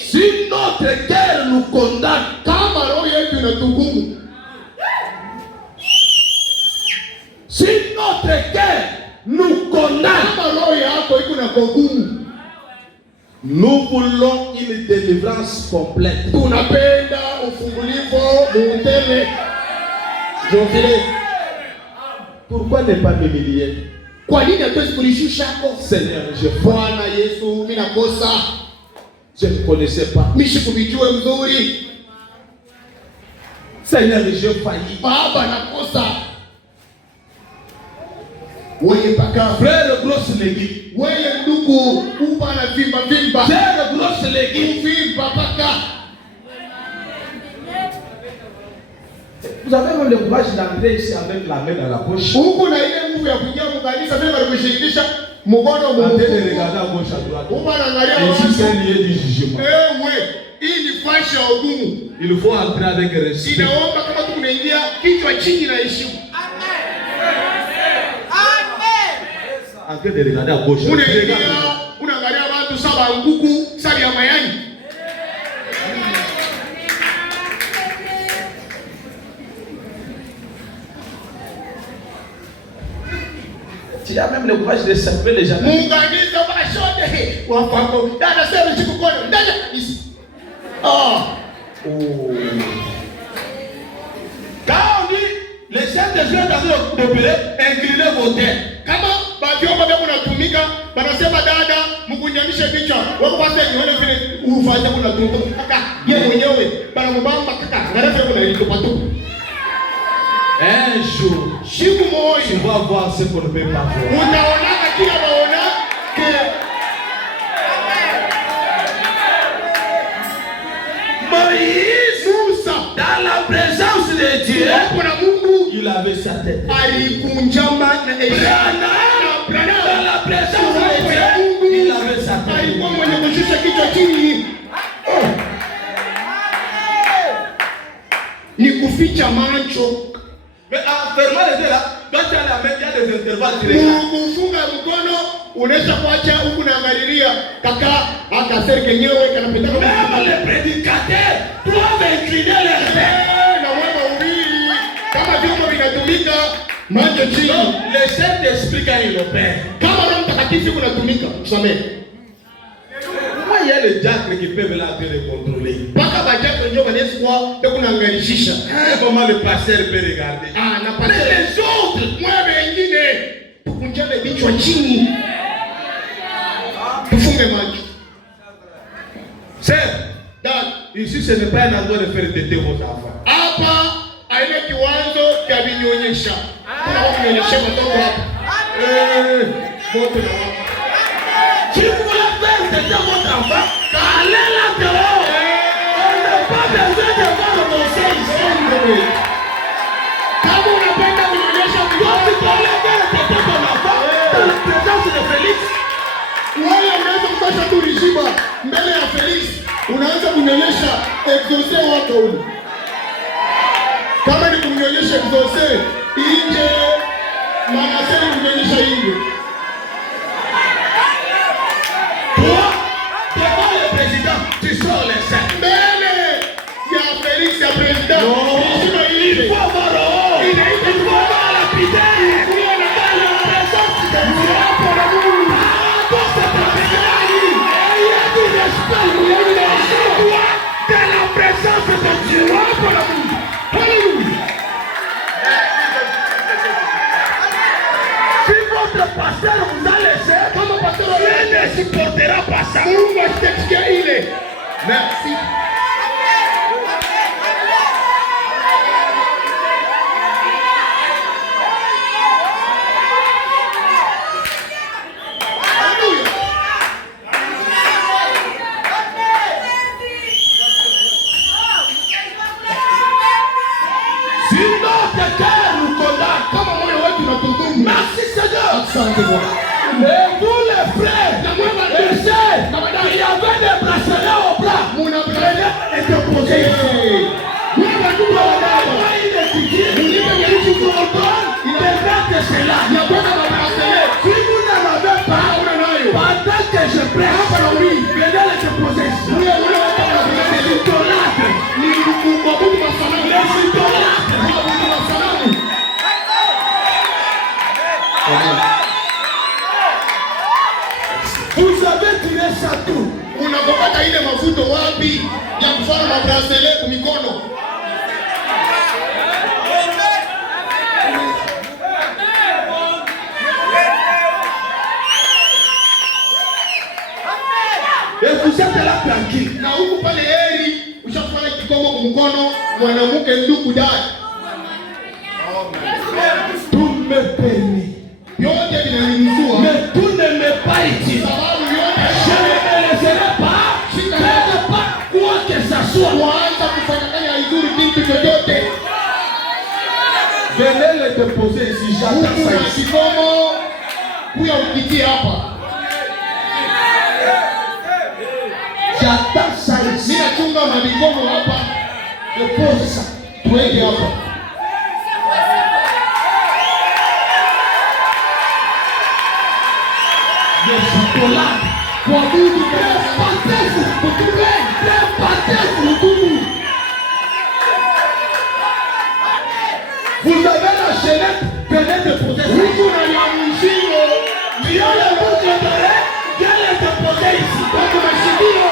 si notre cœur nous condamne, si notre cœur nous condamne, nous voulons une délivrance complète. Pourquoi ne pas m'humilier? Seigneur, je ne connaissais pas. Seigneur, je faillis. Frère grosse légume. Frère grosse légume. Vous avez même le courage d'entrer ici avec la main dans la poche. Huko na ile nguvu ya kuingia mkanisa vile walikushirikisha mkono mmoja. Regarder à gauche à droite. Uko anaangalia Ici c'est lié du jugement. hii ni fashi ya ugumu. Il faut entrer avec respect. Inaomba kama tunaingia kichwa chini na heshima. En train de regarder à gauche. Unaangalia watu saba nguku, saba ya mayani. Tu as même le courage de saluer les gens. Munganiza bashote wafako. Dada sema chikukono. Dada isi. Quand on dit les chefs de jeu dans d'opérer, inclinez vos têtes. Kama bavyomba vya kunatumika, banasema dada mkunyamishe kichwa. Wako basi nione vile ufanye kunatumika. Kaka, yeye mwenyewe bana mbamba kaka. Ngarafa kuna ilitopa tu. Un jour, Siku moja tu vas voir ce qu'on ne peut pas voir. unaona kila maona ke Moïse, Musa dans la présence de Dieu, kuna Mungu il avait sa tête. alikunjama na Branham, dans la présence de Dieu, il avait sa tête. alikuwa mwenye kushusha kichwa chini. Ni kuficha macho. Mais en fermant les yeux là, quand tu as la main, il y a des intervalles, tu regardes. Kufunga mkono unaweza kuacha huku naangalilia kaka hata seri kenyewe kanapita kama Même les prédicateurs doivent incliner les têtes. na wewe ubiri kama vyombo vinatumika macho chini. Donc, les chefs d'esprit quand ils opèrent. Kama Roho Mtakatifu kunatumika tusamee. Moi, il y a les diacres qui peuvent là les contrôler. Paka bajako ndio wanaweza kwa kunaangalishisha. Comment le pasteur peut regarder? Na Mais pale les autres, mwewe wengine tukunjane vichwa chini. Tufunge macho. c'est Dad, ici, ce n'est pas un endroit de faire têter vos enfants. hapa aina kiwanzo cha vinyonyesha. Kuna watu wanaonyesha watoto hapa. Moto na watu. Si vous voulez faire têter votre enfant, allez là dehors. On n'a pas besoin de voir vos seins. Kama unapenda kunyonyesha Toi, tu peux aller faire têter ton enfant dans la présence de Félix. wewe unaweza kupasha tu rishiba mbele ya Felix, unaanza kunyonyesha exauce wako ule. Kama ni kunyonyesha exauce nje, maana sasa kunyonyesha nje. Toi, devant le président, tu sors les seins. Mbele ya Felix ya president. Rishiba Il nje. faut avoir le haut. Il faut avoir la pitié. Kuwa na bala ya presence de Dieu hapo na Mungu. Dans cette période, il y a du respect. Il y a du respect de la présence de Dieu. Alléluia. Si votre pasteur vous a laissé, Kama pastor Dieu ne supportera pas ça. Mungu asitekia ile. Merci. Haleluya. Si notre cœur nous condamne, Kama moyo wetu unatuhukumu. merci Seigneur. Asante Bwana. Et vous les frères, et sœurs, il y avait des bracelets au bras. Muna Prenez et déposez. Wewe tu baba. Il est dit, il vous ordonne de mettre cela. Napenda mabrasele. Si vous n'en avez pas, pendant que je prêche, prenez les déposés. Les idolâtres, les idolâtres. Vous avez tiré ça tout. Unapopata ile mafuto wapi ya kufanya mabrasele kwa mikono? Et vous êtes là tranquille. Na huku pale heri ushafanya kikomo kwa mkono mwanamke ndugu dada. Tout me permet. Yote vinaruhusiwa. Mais tout ne m'est pas utile. Sababu yote Je ne me laisserai pas faire pas quoi que ça soit. kuanza kufanya kanya izuri kitu chochote. déposer ici. J'attends Mungu ça na ici. kikomo kuya upitie hapa. J'attends ça ici. Mimi nachunga mabikomo hapa. Dépose ça. Tuweke hapa. Là, pour vous, vous pouvez vous avez la chaînette, venez déposer ça. Viens le boucle d'oreille, viens le déposer ici.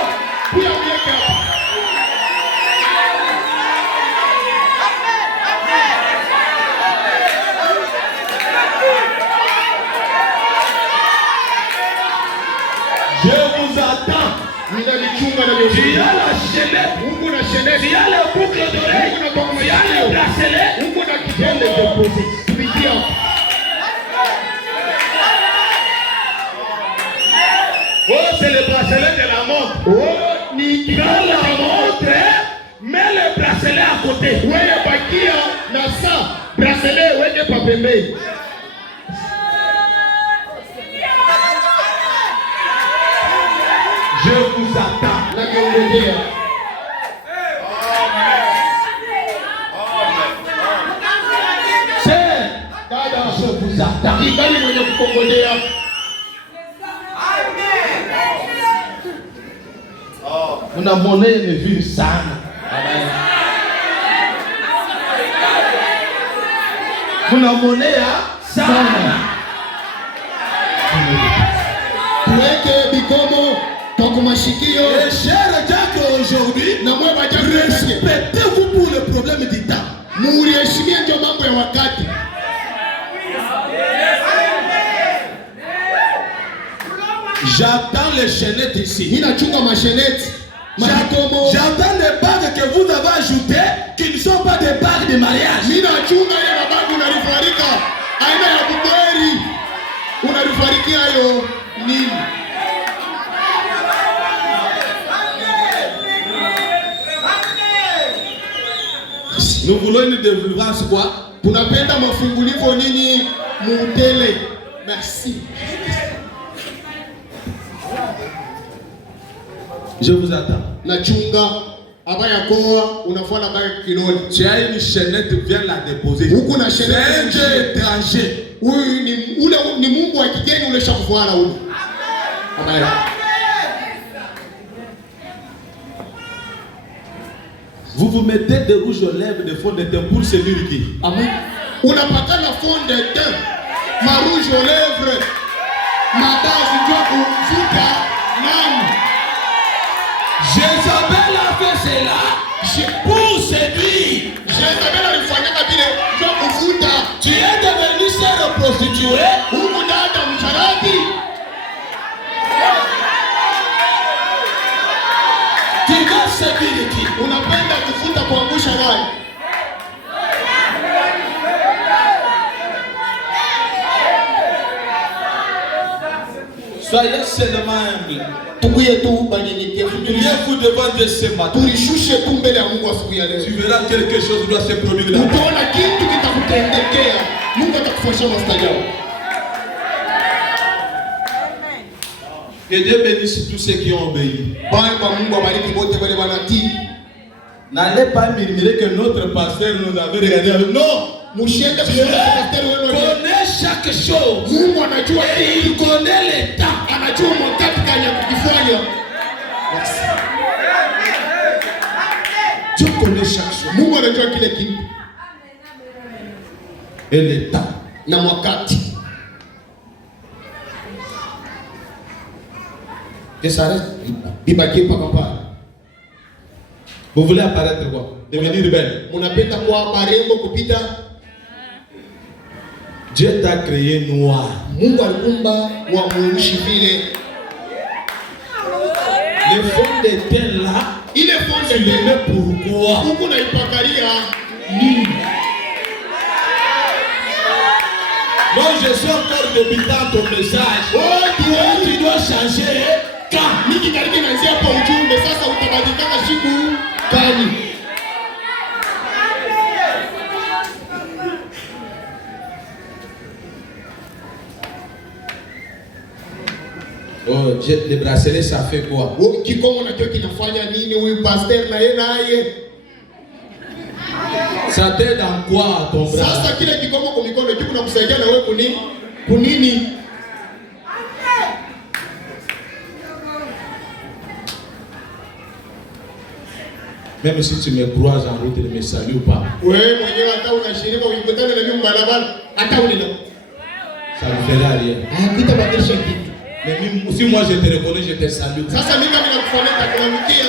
Je vous attends. Tu as la chaînette. Tu as le boucle d'oreille. Tu as le bracelet. Viens le déposer. Oh, c'est le bracelet de la montre. Oh, ni prends la montre, mets le bracelet à côté. Wewe bakia na saa bracelet weke pa pembeni. Je vous attends. Na kuongea. C'est Dada, je vous attends. ikali mwenye kukongolea. Una monnaie me vile sana. Una monnaie sana. Tuweke bikomo kwa kumashikio. Et cher Jack aujourd'hui, Na mwe bajaji respectez-vous pour le problème du temps. muheshimie ndio mambo ya wakati. J'attends les chaînettes ici. Ninachunga masheneti. Mabikomo. J'attends les bagues que vous avez ajoutées qui ne sont pas des bagues de mariage. Ninachunga ile mabagu unalifarika. Aina ya kubweri. Unalifarikia hayo nini? Nous voulons une délivrance quoi? Tunapenda mafungulivo nini mutele. Merci. Je vous attends. Nachunga abaya koa unafuata baya kiloni. Tu as une chaînette, viens la déposer. Huku na C'est un sherehe Dieu étranger. huyu ni ule ni Mungu wa kigeni ule shakufuana ule. Abaya. Vous vous mettez des rouges aux lèvres de fond de teint pour celui qui. Amen. Unapaka la fond de teint, ma rouge aux lèvres, ma base ndio kuvuta nani. Jézabel a fait cela pour séduire. Jezabel alifanyaka vile ndio kuvuta. Tu es devenu sœur prostituée. Huku dada msharati. Tu vas séduire qui? Unapenda kuvuta kuangusha nani? Soyez seulement humble. Tukuye tu banyenyekevu. Tuliez-vous devant Dieu ce matin. Tulishushe tu mbele ya Mungu asubuhi ya leo. Tu verras quelque chose doit se produire là. Utaona kitu kitakutendekea. Mungu atakufanyia maajabu. Que Dieu bénisse tous ceux qui ont obéi. Baba Mungu abariki wote wale wanatii. N'allez pas murmurer que notre pasteur nous avait regardé avec. Non! Mshiende kusema daktari Dieu wenu. connaît chaque chose. Mungu anajua Et il connaît les temps. anajua wakati gani ya kukifanya. Dieu connaît chaque chose. Mungu anajua kile kitu Et les temps. na wakati. Kesare ibaki paka pale. Vous voulez apparaître quoi? Devenir belle. Munapenda kwa barembo kupita. Dieu t'a créé noir. Mungu alikumba wa mweusi vile. Le fond de teint là, Ile fonde tu le ile mets pourquoi? huku naipakalia nini? Non, je suis encore débutant ton message. Oh, Tu dois changer. Quand? Niki karibu naanzia hapo ujumbe sasa utabadilika siku gani? Oh, le bracelet ça fait quoi? Kikomo na kio kinafanya nini huyu pastor na yeye naye? Ça t'aide en quoi à ton bras? Sasa kile kikomo kwa mikono kipo nakusaidia na wewe kunini? Même si tu me croises en route, ne me salue pas. Wewe mwenyewe hata unashirika ukikutana na mimi barabara hata unina. Ça ne fera rien. Kitabadilisha kitu. Mais si moi je te reconnais, je te salue. Sasa mimi kama nakufanyia takuamikia.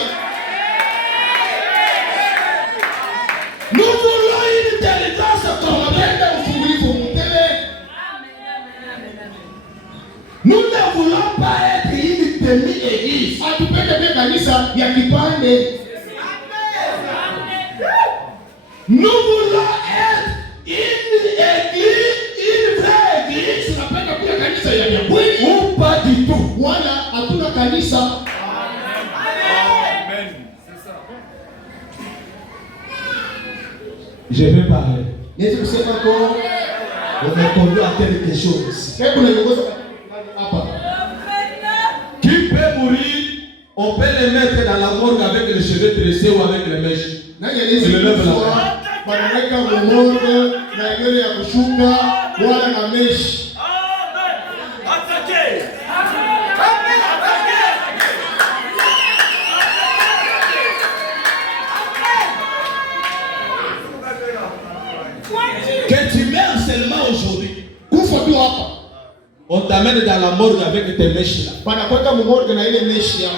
Nous voulons une délivrance complète. Nous ne voulons pas être une demi-église. Atupende kanisa ya kipande. Nous voulons être une église, une vraie église. Tunapenda kuwa kanisa ya kweli Ou pas du tout. wala hatuna kanisa. Amen. C'est ça. Je vais parler. Yesu kusema kwa On me conduit à quelque chose. hebu naongoza hapa. Qui peut mourir, on peut le mettre dans la morgue avec les cheveux tressés ou avec les mèches. Nani aliyekufa wanaweka mmoja na nywele ya kushuka wala na meshi. Amen. Attaquez. Que tu meurs seulement aujourd'hui. Kufa tu hapa. On t'amène dans la morgue avec tes mèches là. Wanakweka mmoja na ile meshi ya.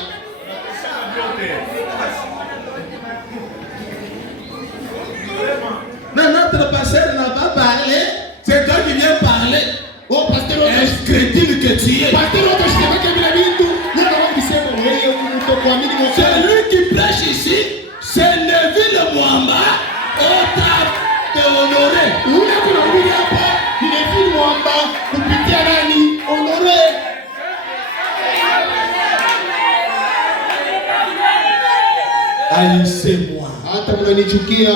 Mais notre pasteur n'a pas parlé. C'est toi qui viens parler. Oh pasteur Est-ce crétine que tu es? pasteur utashitaka bila vitu. Ndio kama ukisema wewe kutokuamini Mungu. Celui qui prêche ici, c'est Neville Mwamba. On t'a honoré. Ule kuna mbili hapa ni Neville Mwamba kupitia nani? Honore. Haïssez-moi. Hata mnanichukia.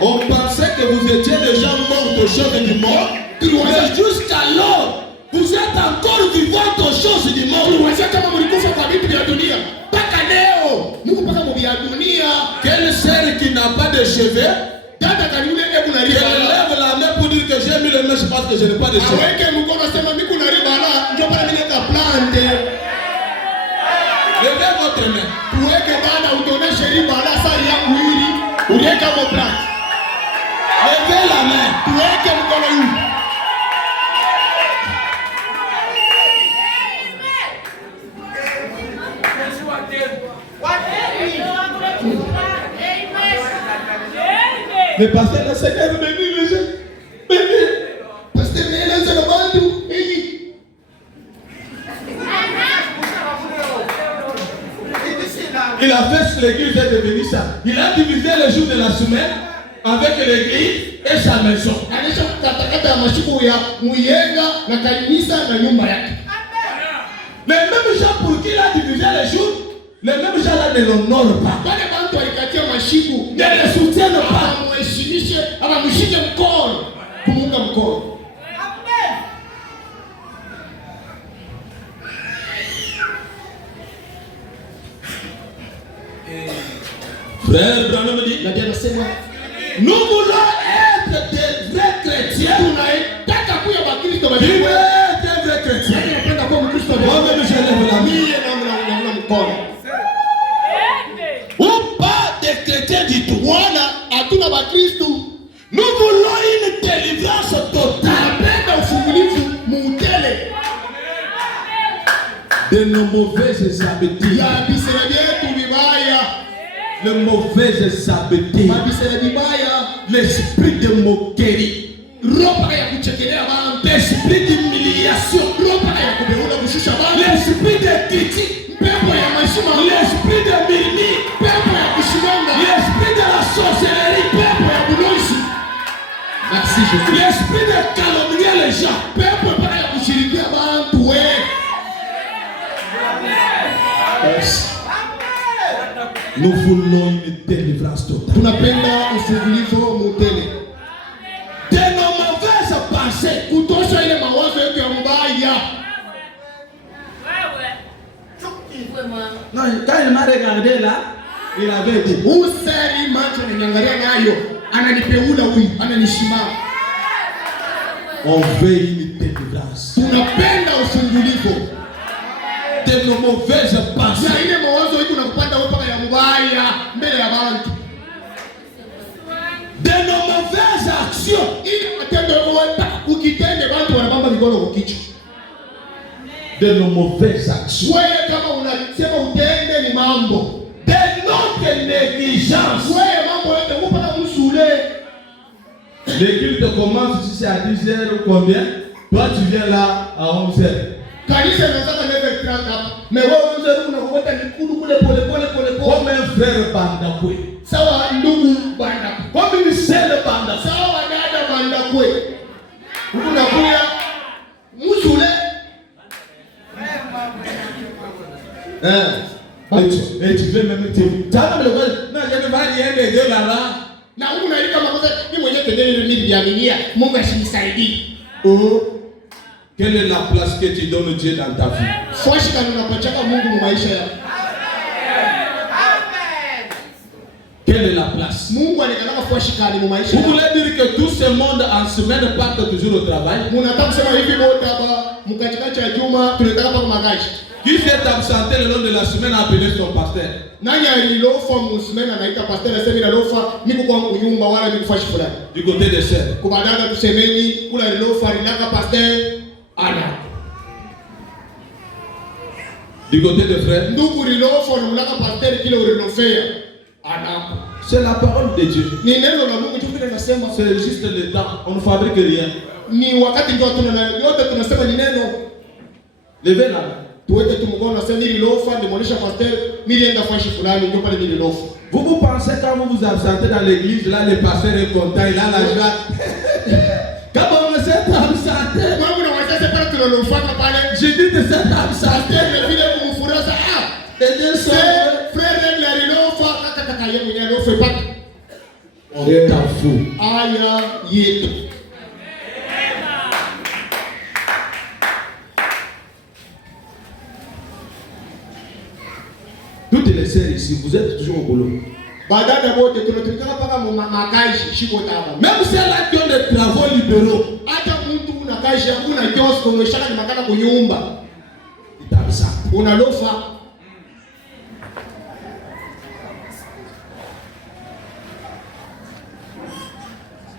On pensait que vous étiez déjà morts aux choses du mort. Mais jusqu'alors, vous êtes encore vivants aux choses du mort. Uliweza kama mlikufa kwa vitu vya dunia. Mpaka leo mko mpaka vya dunia. Quelle sœur qui n'a pas de cheveux, Dada kanune hebu na qui riba. lève la main pour dire que j'ai mis le mèche parce que je n'ai pas de cheveux. Aweke mkono sema mimi kuna riba la ndio pale mimi nika plante. Levez votre main. Tuweke dada utoneshe riba la sari yangu hili. Uliweka mo plante. Levez la main. Tuweke mkono huu. Mais pasteur, le Seigneur me dit les gens. Pastor nenda za bantu hii. Il a fait l'église est devenu ça. Il a divisé le jour de la semaine avec l'église et sa maison. Anisha katakata ya mashuku ya muyenga na kanisa na nyumba yake. Les mêmes gens pour qui il a divisé les jours, les mêmes gens là ne l'honorent pas. Wale bantu walikatia mashiku Ne le soutiennent pas. amuheshimishe amshike mkono kumunga mkono. Frère Branham dit, Na tena sema nous voulons être des vrais chrétiens. tunataka kuwa Wakristo wa Qui veut Biblia. être des vrais chrétiens? Yaani napenda kuwa Mkristo wa Biblia. Moi-même je lève la main. Mie na mkono. Ou pas des chrétiens du tout. Bwana hatuna Wakristo. Nous voulons une délivrance totale Tunapenda ufungulivu muutele. de nos mauvaises habitudes. Ya bisera vyetu vibaya. Les mauvaises habitudes. Mabisera vibaya. L'esprit de moquerie. Roho ya kuchekelea bantu. L'esprit d'humiliation. Roho ya kubeuna kushusha bantu. L'esprit de critique. Pepo ya mashima. L'esprit de murmure. Pepo ya kushimanga. L'esprit de la sorcellerie. Pepo ya kuloisi. Merci Jésus. L'esprit de calomnier les gens. Pepo ya kushirikia bantu we. Yes. Nous voulons une délivrance totale. Tunapenda ufungulivu mutele. De nos mauvaises pensées. Kutosha ile mawazo yetu ya mbaya. Non, quand il m'a regardé là, il avait dit, Useri macho ananiangalia nayo, ananipeula huyu, ananishima. on veut une délivrance. Tunapenda ufungulivu. De nos mauvaises pensées. Ya ile mawazo yetu nakupanda wewe paka ya mbaya mbele ya watu. De nos mauvaises actions. Ili matendo wewe ukitende watu wanabamba mikono kwa kichwa. De nos mauvaises actions. Wewe kama unasema utende ni mambo. De notre négligence. Wewe mambo yote upata msule. Le culte commence ici à 10h ou combien? Toi tu viens là à 11h. Kanisa inaanza 9:30 hapa. Na wewe unaweza unakuta nikulu kule pole pole. Comme un frère Bandakwe. Sawa ndugu banda. Comme une sœur Bandakwe. Sawa dada banda kwe. Unakuya msule. Et tu veux même te non, je ne vais rien aider là-bas. Na huko unaandika makosa ni mwenyewe tendele ile mimi biaminia. Mungu ashinisaidie. Quelle est la place que tu donnes Dieu dans ta vie? Foshi kana unapachaka Mungu mu maisha yako. Quelle est la place? Mungu anakanaka foshi kana mu maisha Vous yako. voulez dire que tout ce monde en semaine part toujours au travail? Munataka kusema hivi wote hapa mkatikati ya juma tunataka paka magashi. Qui s'est absenté le long de la semaine a appelé son pasteur? Nani alilofa musimeni anaita pastor aseme na lofa niko kwa nyumba wala niko fashi fulani. Du côté des sœurs. Kwa badala tusemeni kula lilofa linaka pastor ana. Du côté des frères. Ndugu lilofa linaka pastor kile ulilofea ana. C'est la parole de Dieu. Ni neno la Mungu tu vile nasema. C'est juste le temps. On ne fabrique rien. Ni wakati ndio yote tunasema ni neno. Levez là. Tuweke tumgona sasa nililofa ndimonisha pastor nilienda fashi fulani ndio pale nililofa. Vous pensez quand vous vous absentez dans l'église, là le pasteur est content, il a la joie. Quand vous vous êtes absenté, Mungu na wazazi pale tunalofaka pale. je dis de cette absenté, Pastor vile kumfuraza et de ça, frère la lilofa kaka yeye mwenyewe alofa paka. on t'en fout. Aya yetu. Toutes les sœurs ici, vous êtes toujours au boulot. Badada wote tunatumika paka makazi shiko taba. Même celles-là qui ont des travaux libéraux, Hata mtu una kazi hakuna kiosko umeshaka ni makana kunyumba. ils t'absentent. Unalofa.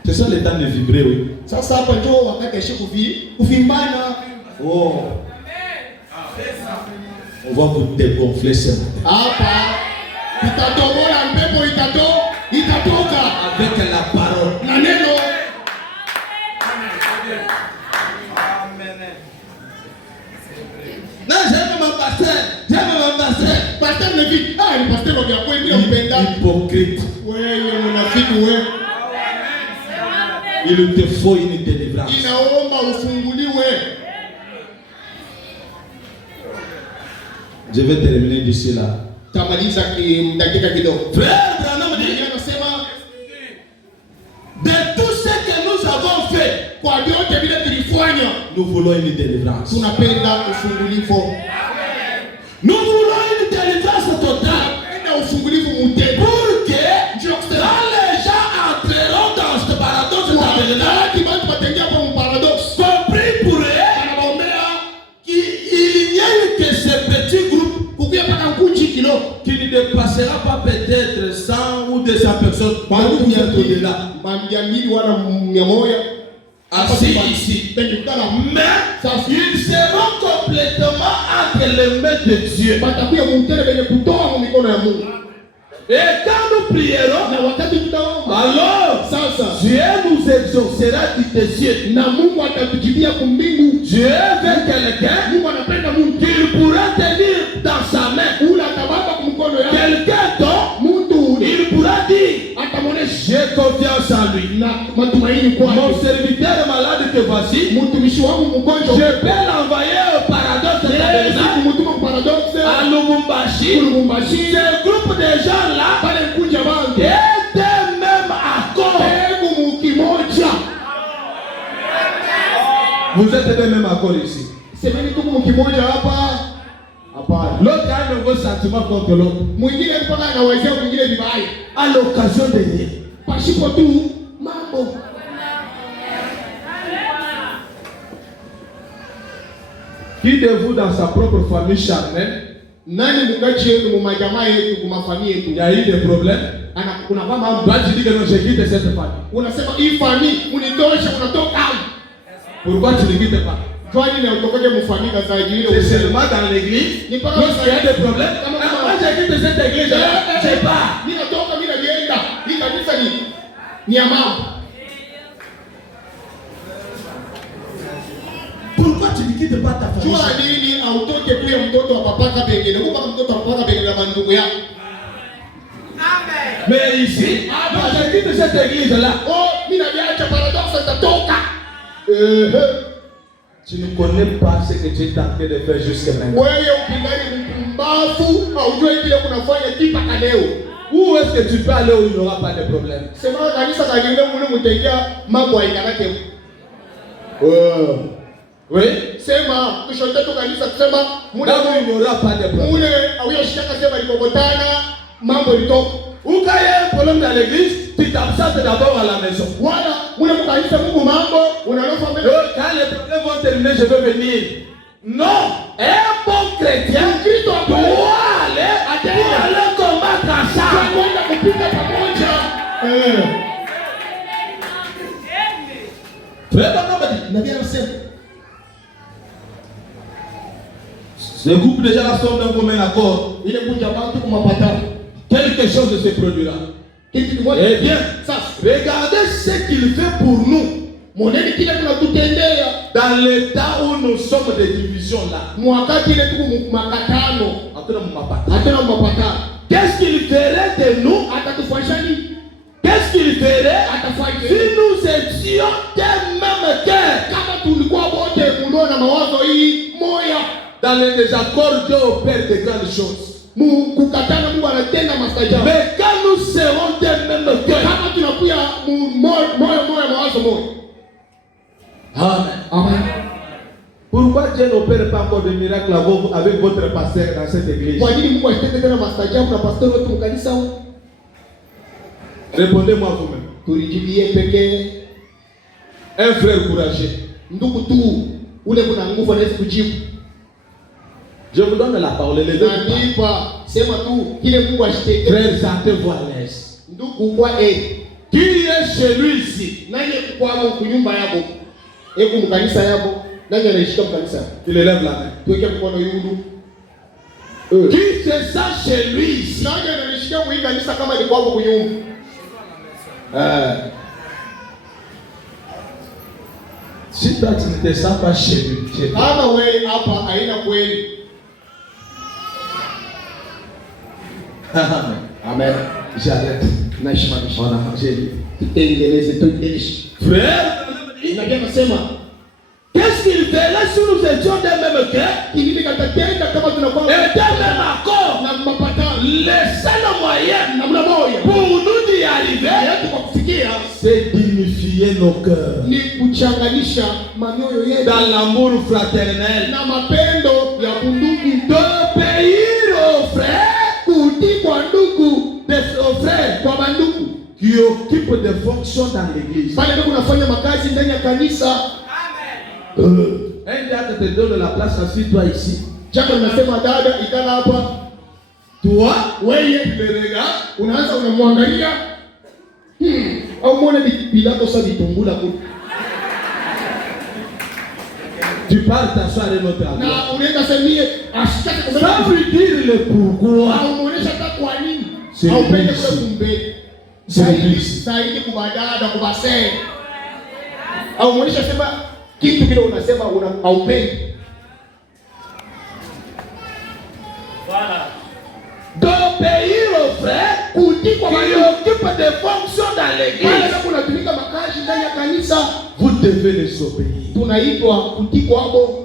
C'est ça le temps de vibrer, oui. Sasa hapa ndio wakati ashi kuvimbana. Oh. On va vous dégonfler ce matin. Hapa itatobola mpepo itatoka Avec la parole. na neno. Non, j'aime mon pasteur. Pastor Levi, ni pastor wa kweli ndio mpenda. Hypocrite. Wewe mnafiki wewe. Il te faut une délivrance. Inaomba ufunguliwe. Je vais terminer d'ici là. Tamaliza dakika kidogo. Frère Branham dit, Anasema de tout ce que nous avons fait, kwa vyote vile tulifanya nous voulons une délivrance. tunapenda ufungulivu. Nous voulons une délivrance totale. Tunapenda ufungulivu mutego. Pour que quand les gens entreront dans ce paradoxe, Wakati watu wataingia kwa paradoxe. compris pour eux, Wanaombea qu'il n'y ait que ce petit groupe kukuya paka kunji kilo. qui ne dépassera pas peut-être 100 ou 200 personnes. Beaucoup de là. Mamia mbili wala 100. Assis ici. Tukikutana Mais ils seront complètement entre les mains de Dieu. watakuya mutele benye kutoa mu mikono ya Mungu. Et quand nous prierons, Na wakati tutaomba alors sasa Dieu nous exaucera des cieux. na Mungu atatujibia kumbingu. Dieu veut quelqu'un Mungu anapenda Mungu qu'il pourra tenir dans sa main. ula atababa kumkono yake. Quelqu'un dont Mtu il pourra dire, atamonesha j'ai confiance en lui. na matumaini Mon kwake. serviteur malade que voici, Mtumishi wangu mgonjwa je peux l'envoyer au paradoxe de Yesu Tabernacle, kumtuma paradoxe à Lubumbashi. Lubumbashi. Ce groupe de gens là le même accord ici. Semeni tuko mkimoja hapa. Hapana. L'autre a un nouveau sentiment contre l'autre. Mwingine mpaka anawazia mwingine vibaya. À l'occasion de rien. Pasipo tu mambo. Qui de vous dans sa propre famille charnelle, Nani mungachi yetu mumajamaa yetu kumafamia yetu? il y a eu des problèmes? Kuna kama Toi tu dis que non, je quitte cette famille. unasema hii famii unitoshe, unatoka hapo. Pourquoi tu ne quittes pas? Kwani na utokoje mfanyika za ajili C'est ile? seulement dans l'église. Ni pas Lorsqu'il y a des problèmes. Moi j'ai quitté cette église là. Je sais pas. Mimi natoka, mimi naenda. Hii kanisa ni ya mama. Pourquoi tu ne quittes pas ta famille? Jua nini autoke tu ya mtoto wa papaka pengine. Kupa mtoto wa papaka pengine na ndugu yako. Mais ici, moi j'ai quitté cette église là. Oh, mimi nabiacha paradoxe nitatoka. Tu ne connais pas ce que tu es en train de faire jusqu'à maintenant. Wewe upingani mpumbavu, haujui kile kunafanya kipa leo. Où est-ce que tu peux aller où il n'y aura pas de problème? Sema kanisa kanile mune mtengea mambo haikanake. Oui. Sema kushoto tu kanisa kusema mune Là où il n'y aura pas de problème. mune auyo shaka sema likokotana mambo litoka. Où quand il y a un problème dans l'église, tu t'absentes d'abord à la maison. Wala mune mkanisa Mungu mambo unalofa mbele. Quand les problèmes vont terminer, je vais venir. Non, un bon chrétien doit aller combattre ensemble. Kwenda kupita pamoja. Ce groupe déjà là sont dans commun accord. Ile kunja bantu kumapatano. Quelque chose se produira. Kitu kimoja. Eh bien, Sasa regardez ce qu'il fait pour nous. moneni kile tunatutendea Dans le temps où nous sommes des divisions là. mwakati ile tuko makatano. Hatuna mapatano. Qu'est-ce qu'il ferait de nous? Atatufanyisha nini? Qu'est-ce qu'il ferait Atafanya si nous étions d'un même cœur? kama tulikuwa wote mlio na mawazo hii moya. Dans le désaccord, Dieu opère de grandes choses. Kukatana Mungu anatenda mastajabu. Mais quand nous serons d'un même cœur, Kama tunakuya moyo mawazo moja. Amen. Amen. Pourquoi Dieu n'opère pas encore de miracles avec votre pasteur dans cette église? Kwa nini Mungu asitende tena mastajabu na pastor wetu mkanisa huu? Répondez-moi vous-même. Tulijibie pekee. Un frère courageux. Ndugu tu ule kuna nguvu anaweza kujibu. Je vous donne la parole. Les deux. Nanipa sema tu kile Mungu ashiteke. Frère, sentez-vous à l'aise. Ndugu kwa Qui est chez lui ici? nani kwamo kunyumba yabo? Eko mkanisa yabo. Nani anashika mkanisa? Il élève la main. Tuweke mkono yulu. Qui se sent chez lui ici? Nani anashika mwi kanisa kama ni kwamo kunyumba? Si toi tu ne te sens pas chez lui, Kama wewe hapa haina kweli. Amen. j'arrête. Naishimamisha. On a mangé. Tutengeneze tuendeleshe. Frère, Inakia nasema qu'est-ce qu'il fait là si nous étions d'un même cœur kingine katatenda kama tunakuwa et d'un même accord? na mapatano Le seul moyen namna moja pour nous d'y arriver, yetu kwa kufikia c'est d'unifier nos cœurs ni kuchanganisha manyoyo yetu dans l'amour fraternel, na mapendo ya bundugu, d'obéir aux frères, kutii kwa ndugu, aux frères kwa bandugu qui occupent des fonctions dans l'église. pale ndio kunafanya makazi ndani ya kanisa. Un diable te donne la place, assis-toi ici. Jambo linasema dada ikala hapa, Toi, wewe tu le regardes, unaanza unamwangalia au muone Pilato sasa vitungula kule, tu pars t'asseoir à notre endroit. na unaenda semie ashitaki Ça kumbe veut dire le pourquoi. au muonesha hata kwa nini C'est au pende Église. kule kumbe C'est zaidi Église. zaidi kubadada kubase au muonesha sema kitu kile unasema una haupendi. Voilà. D'obéir aux frères Kutii kwa qui bandugu occupent des fonctions dans pale l'église. kama unatumika makazi ndani ya kanisa, Vous devez les obéir. tunaitwa kutii kwabo.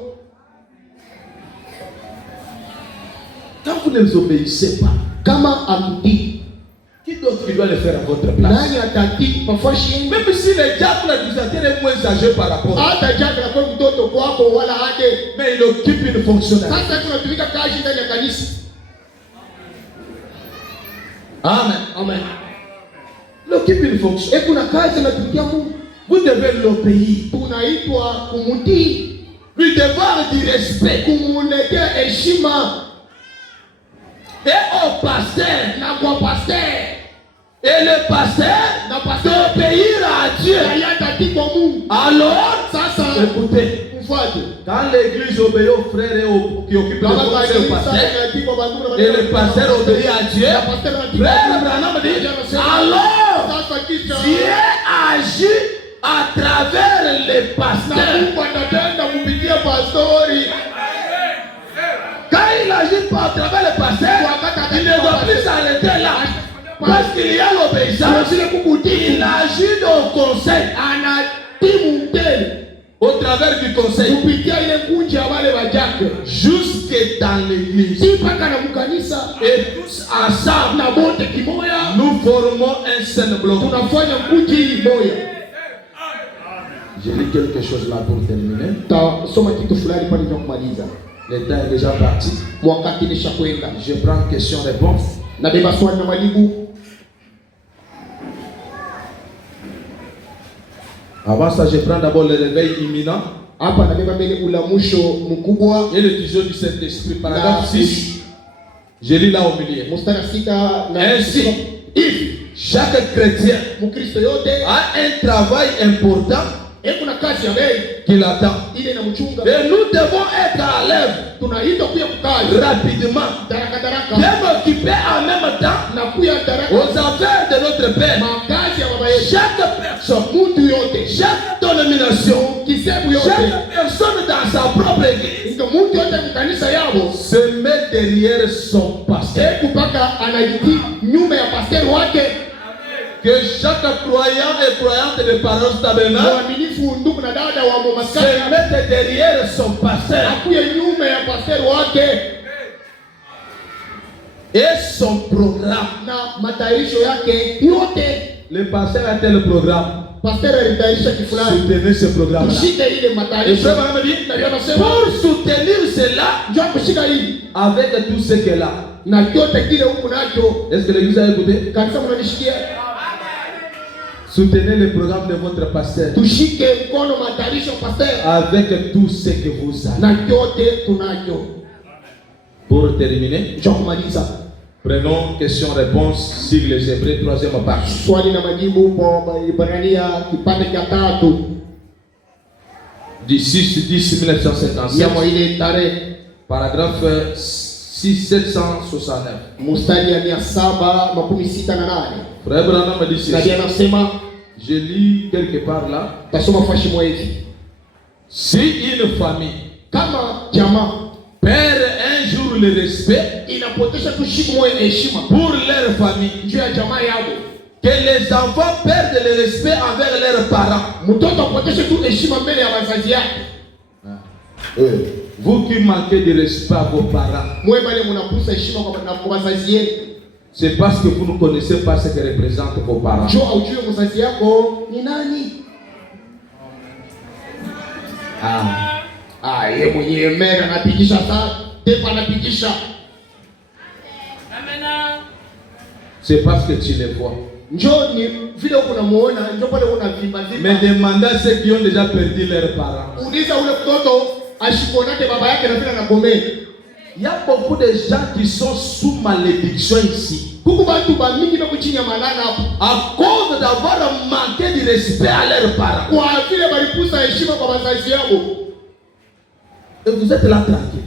Quand vous ne les obéissez pas, Kama akutii, Qui d'autre qui doit le faire à votre place? Nani atati pafashi? Même si le diable l'utilisateur est moins âgé par rapport à Hata jana kwa mtoto kwako wala hade. mais il occupe une fonctionnalité. Sasa tunatumika kazi ndani ya kanisa. Amen. Amen. Il occupe une fonction. Kuna kazi natumikia Mungu. Vous devez l'obéir. Tunaitwa kumutii. Lui devoir du respect. Kumuletea heshima. Et au pasteur. Na kwa pasteur. Et le pasteur d'obéir à Dieu. Alors, sasa écoutez, quand l'église obéit aux frères et aux qui occupent le poste au pasteur, et le pasteur obéit à Dieu, frère Branham dit, alors Dieu agit à travers les pasteurs. Quand il agit pas à travers les pasteurs, il ne doit plus s'arrêter là. Parce qu'il y a l'obéissance, il agit au conseil, au travers du conseil, jusque dans l'église. Et tous ensemble, nous formons un seul bloc. Je lis quelque chose là pour terminer. Le temps est déjà parti. Je prends question-réponse. Avant ça, je prends d'abord le réveil imminent. Et le toujours du Saint-Esprit, paragraphe 6. Je lis là au milieu. Ainsi, chaque chrétien a un travail important qu'il attend. Et nous devons être à l'œuvre rapidement, bien m'occuper en même temps aux affaires de notre Père. Chaque personne, chaque dénomination, chaque personne dans sa propre église se met derrière son pasteur. Que chaque croyant et croyante de Paroisse Tabernacle se mette derrière son pasteur et son programme. Le pasteur a tel programme. Soutenez ce programme. Et frère me dit, pour soutenir cela, avec tout ce qu'elle a. Est-ce que l'église a écouté? Soutenez le programme de votre pasteur avec tout ce que vous avez. Pour terminer, prenons question-réponse sur les Hébreux, troisième partie. Du 6-10-1957, paragraphe 6769. Frère Branham me dit ceci. Je lis quelque part là. Si une famille perd un jour le respect pour leur famille, que les enfants perdent le respect envers leurs parents. Vous qui manquez de respect à vos parents, c'est parce que vous ne connaissez pas ce que représentent vos parents. C'est parce que tu les vois. Mais demandez à ceux qui ont déjà perdu leurs parents. Il y a beaucoup de gens qui sont sous malédiction ici. À cause d'avoir manqué du respect à leurs parents. Et vous êtes là tranquille.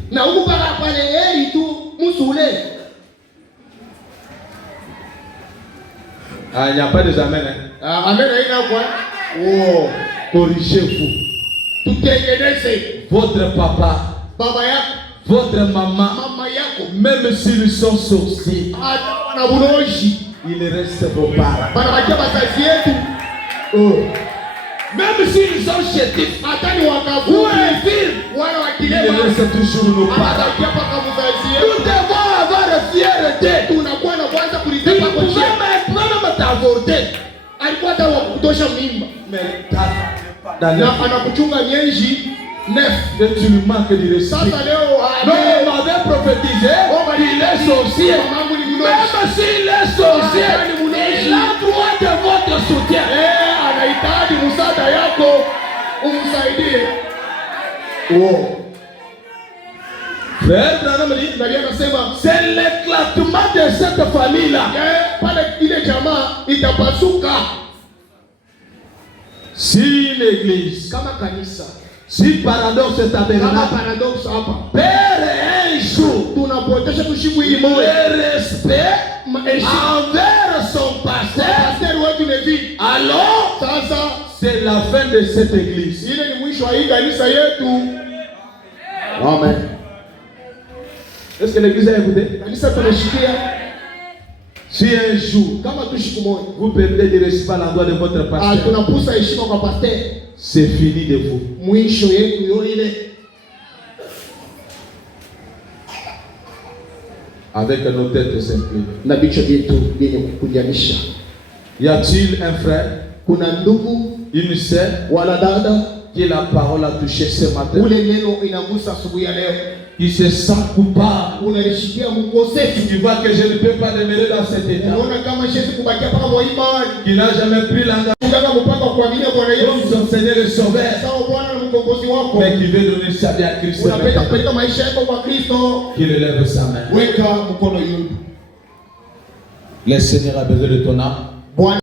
Ah, il n'y a pas de amen. Amen. Oh, corrigez-vous. Votre papa, votre maman, même s'ils sont sorciers, ils restent vos parents. Oh. Même s'ils sont chétifs ou infirmes, ils restent toujours nos parents. Nous devons avoir fierté. Ils pouvaient maintenant t'avorter. alikuwa hata wa kutosha mimba. Mais t'as Na dans anakuchunga miezi 9. que tu lui manques de respect. Sasa leo Non, on m'avait prophétisé qu'il est sorcier. mamangu ni mnoshi. Même s'il est sorcier, il a droit de votre soutien. Anahitaji msaada yako umsaidie. Frère Branham dit, Ndio anasema c'est l'éclatement de cette famille-là. pale ile jamaa itapasuka Si l'église, kama kanisa. si paradoxe est Kama avéré, paradox hapa. perd un jour Tunapotesha tushibu hii moyo. le respect Heshima envers son pasteur. pastor wetu Levi. Alors, Sasa c'est la fin de cette église. ile ni mwisho wa hii kanisa yetu. Amen. Est-ce que l'église a écouté? Kanisa tunashikia Si un jour, kama tu siku moja. vous perdez le respect à l'endroit de votre pasteur, Tunapusa heshima kwa pastor. c'est fini de vous. Mwisho yetu yo ile. Avec nos têtes simples. Na vichwa vyetu vyenye kukunjanisha. Y a-t-il un frère, Kuna ndugu une sœur, wala dada qui la parole a touché ce matin, ule neno inagusa asubuhi ya leo. qui se sent coupable, Unalishikia mkosefu. qui voit que je ne peux pas demeurer dans cet état, Unaona kama Yesu kubakia paka kwa imani. qui n'a jamais pris l'engagement Unataka mpaka kuamini Bwana comme Yesu. son Seigneur et Sauveur, Sawa Bwana na mkombozi wako. mais qui veut donner sa vie à Christ, Unapenda kupeleka maisha yako kwa Kristo. qu'il élève sa main. Weka mkono yule. Le Seigneur a besoin de ton âme. Bwana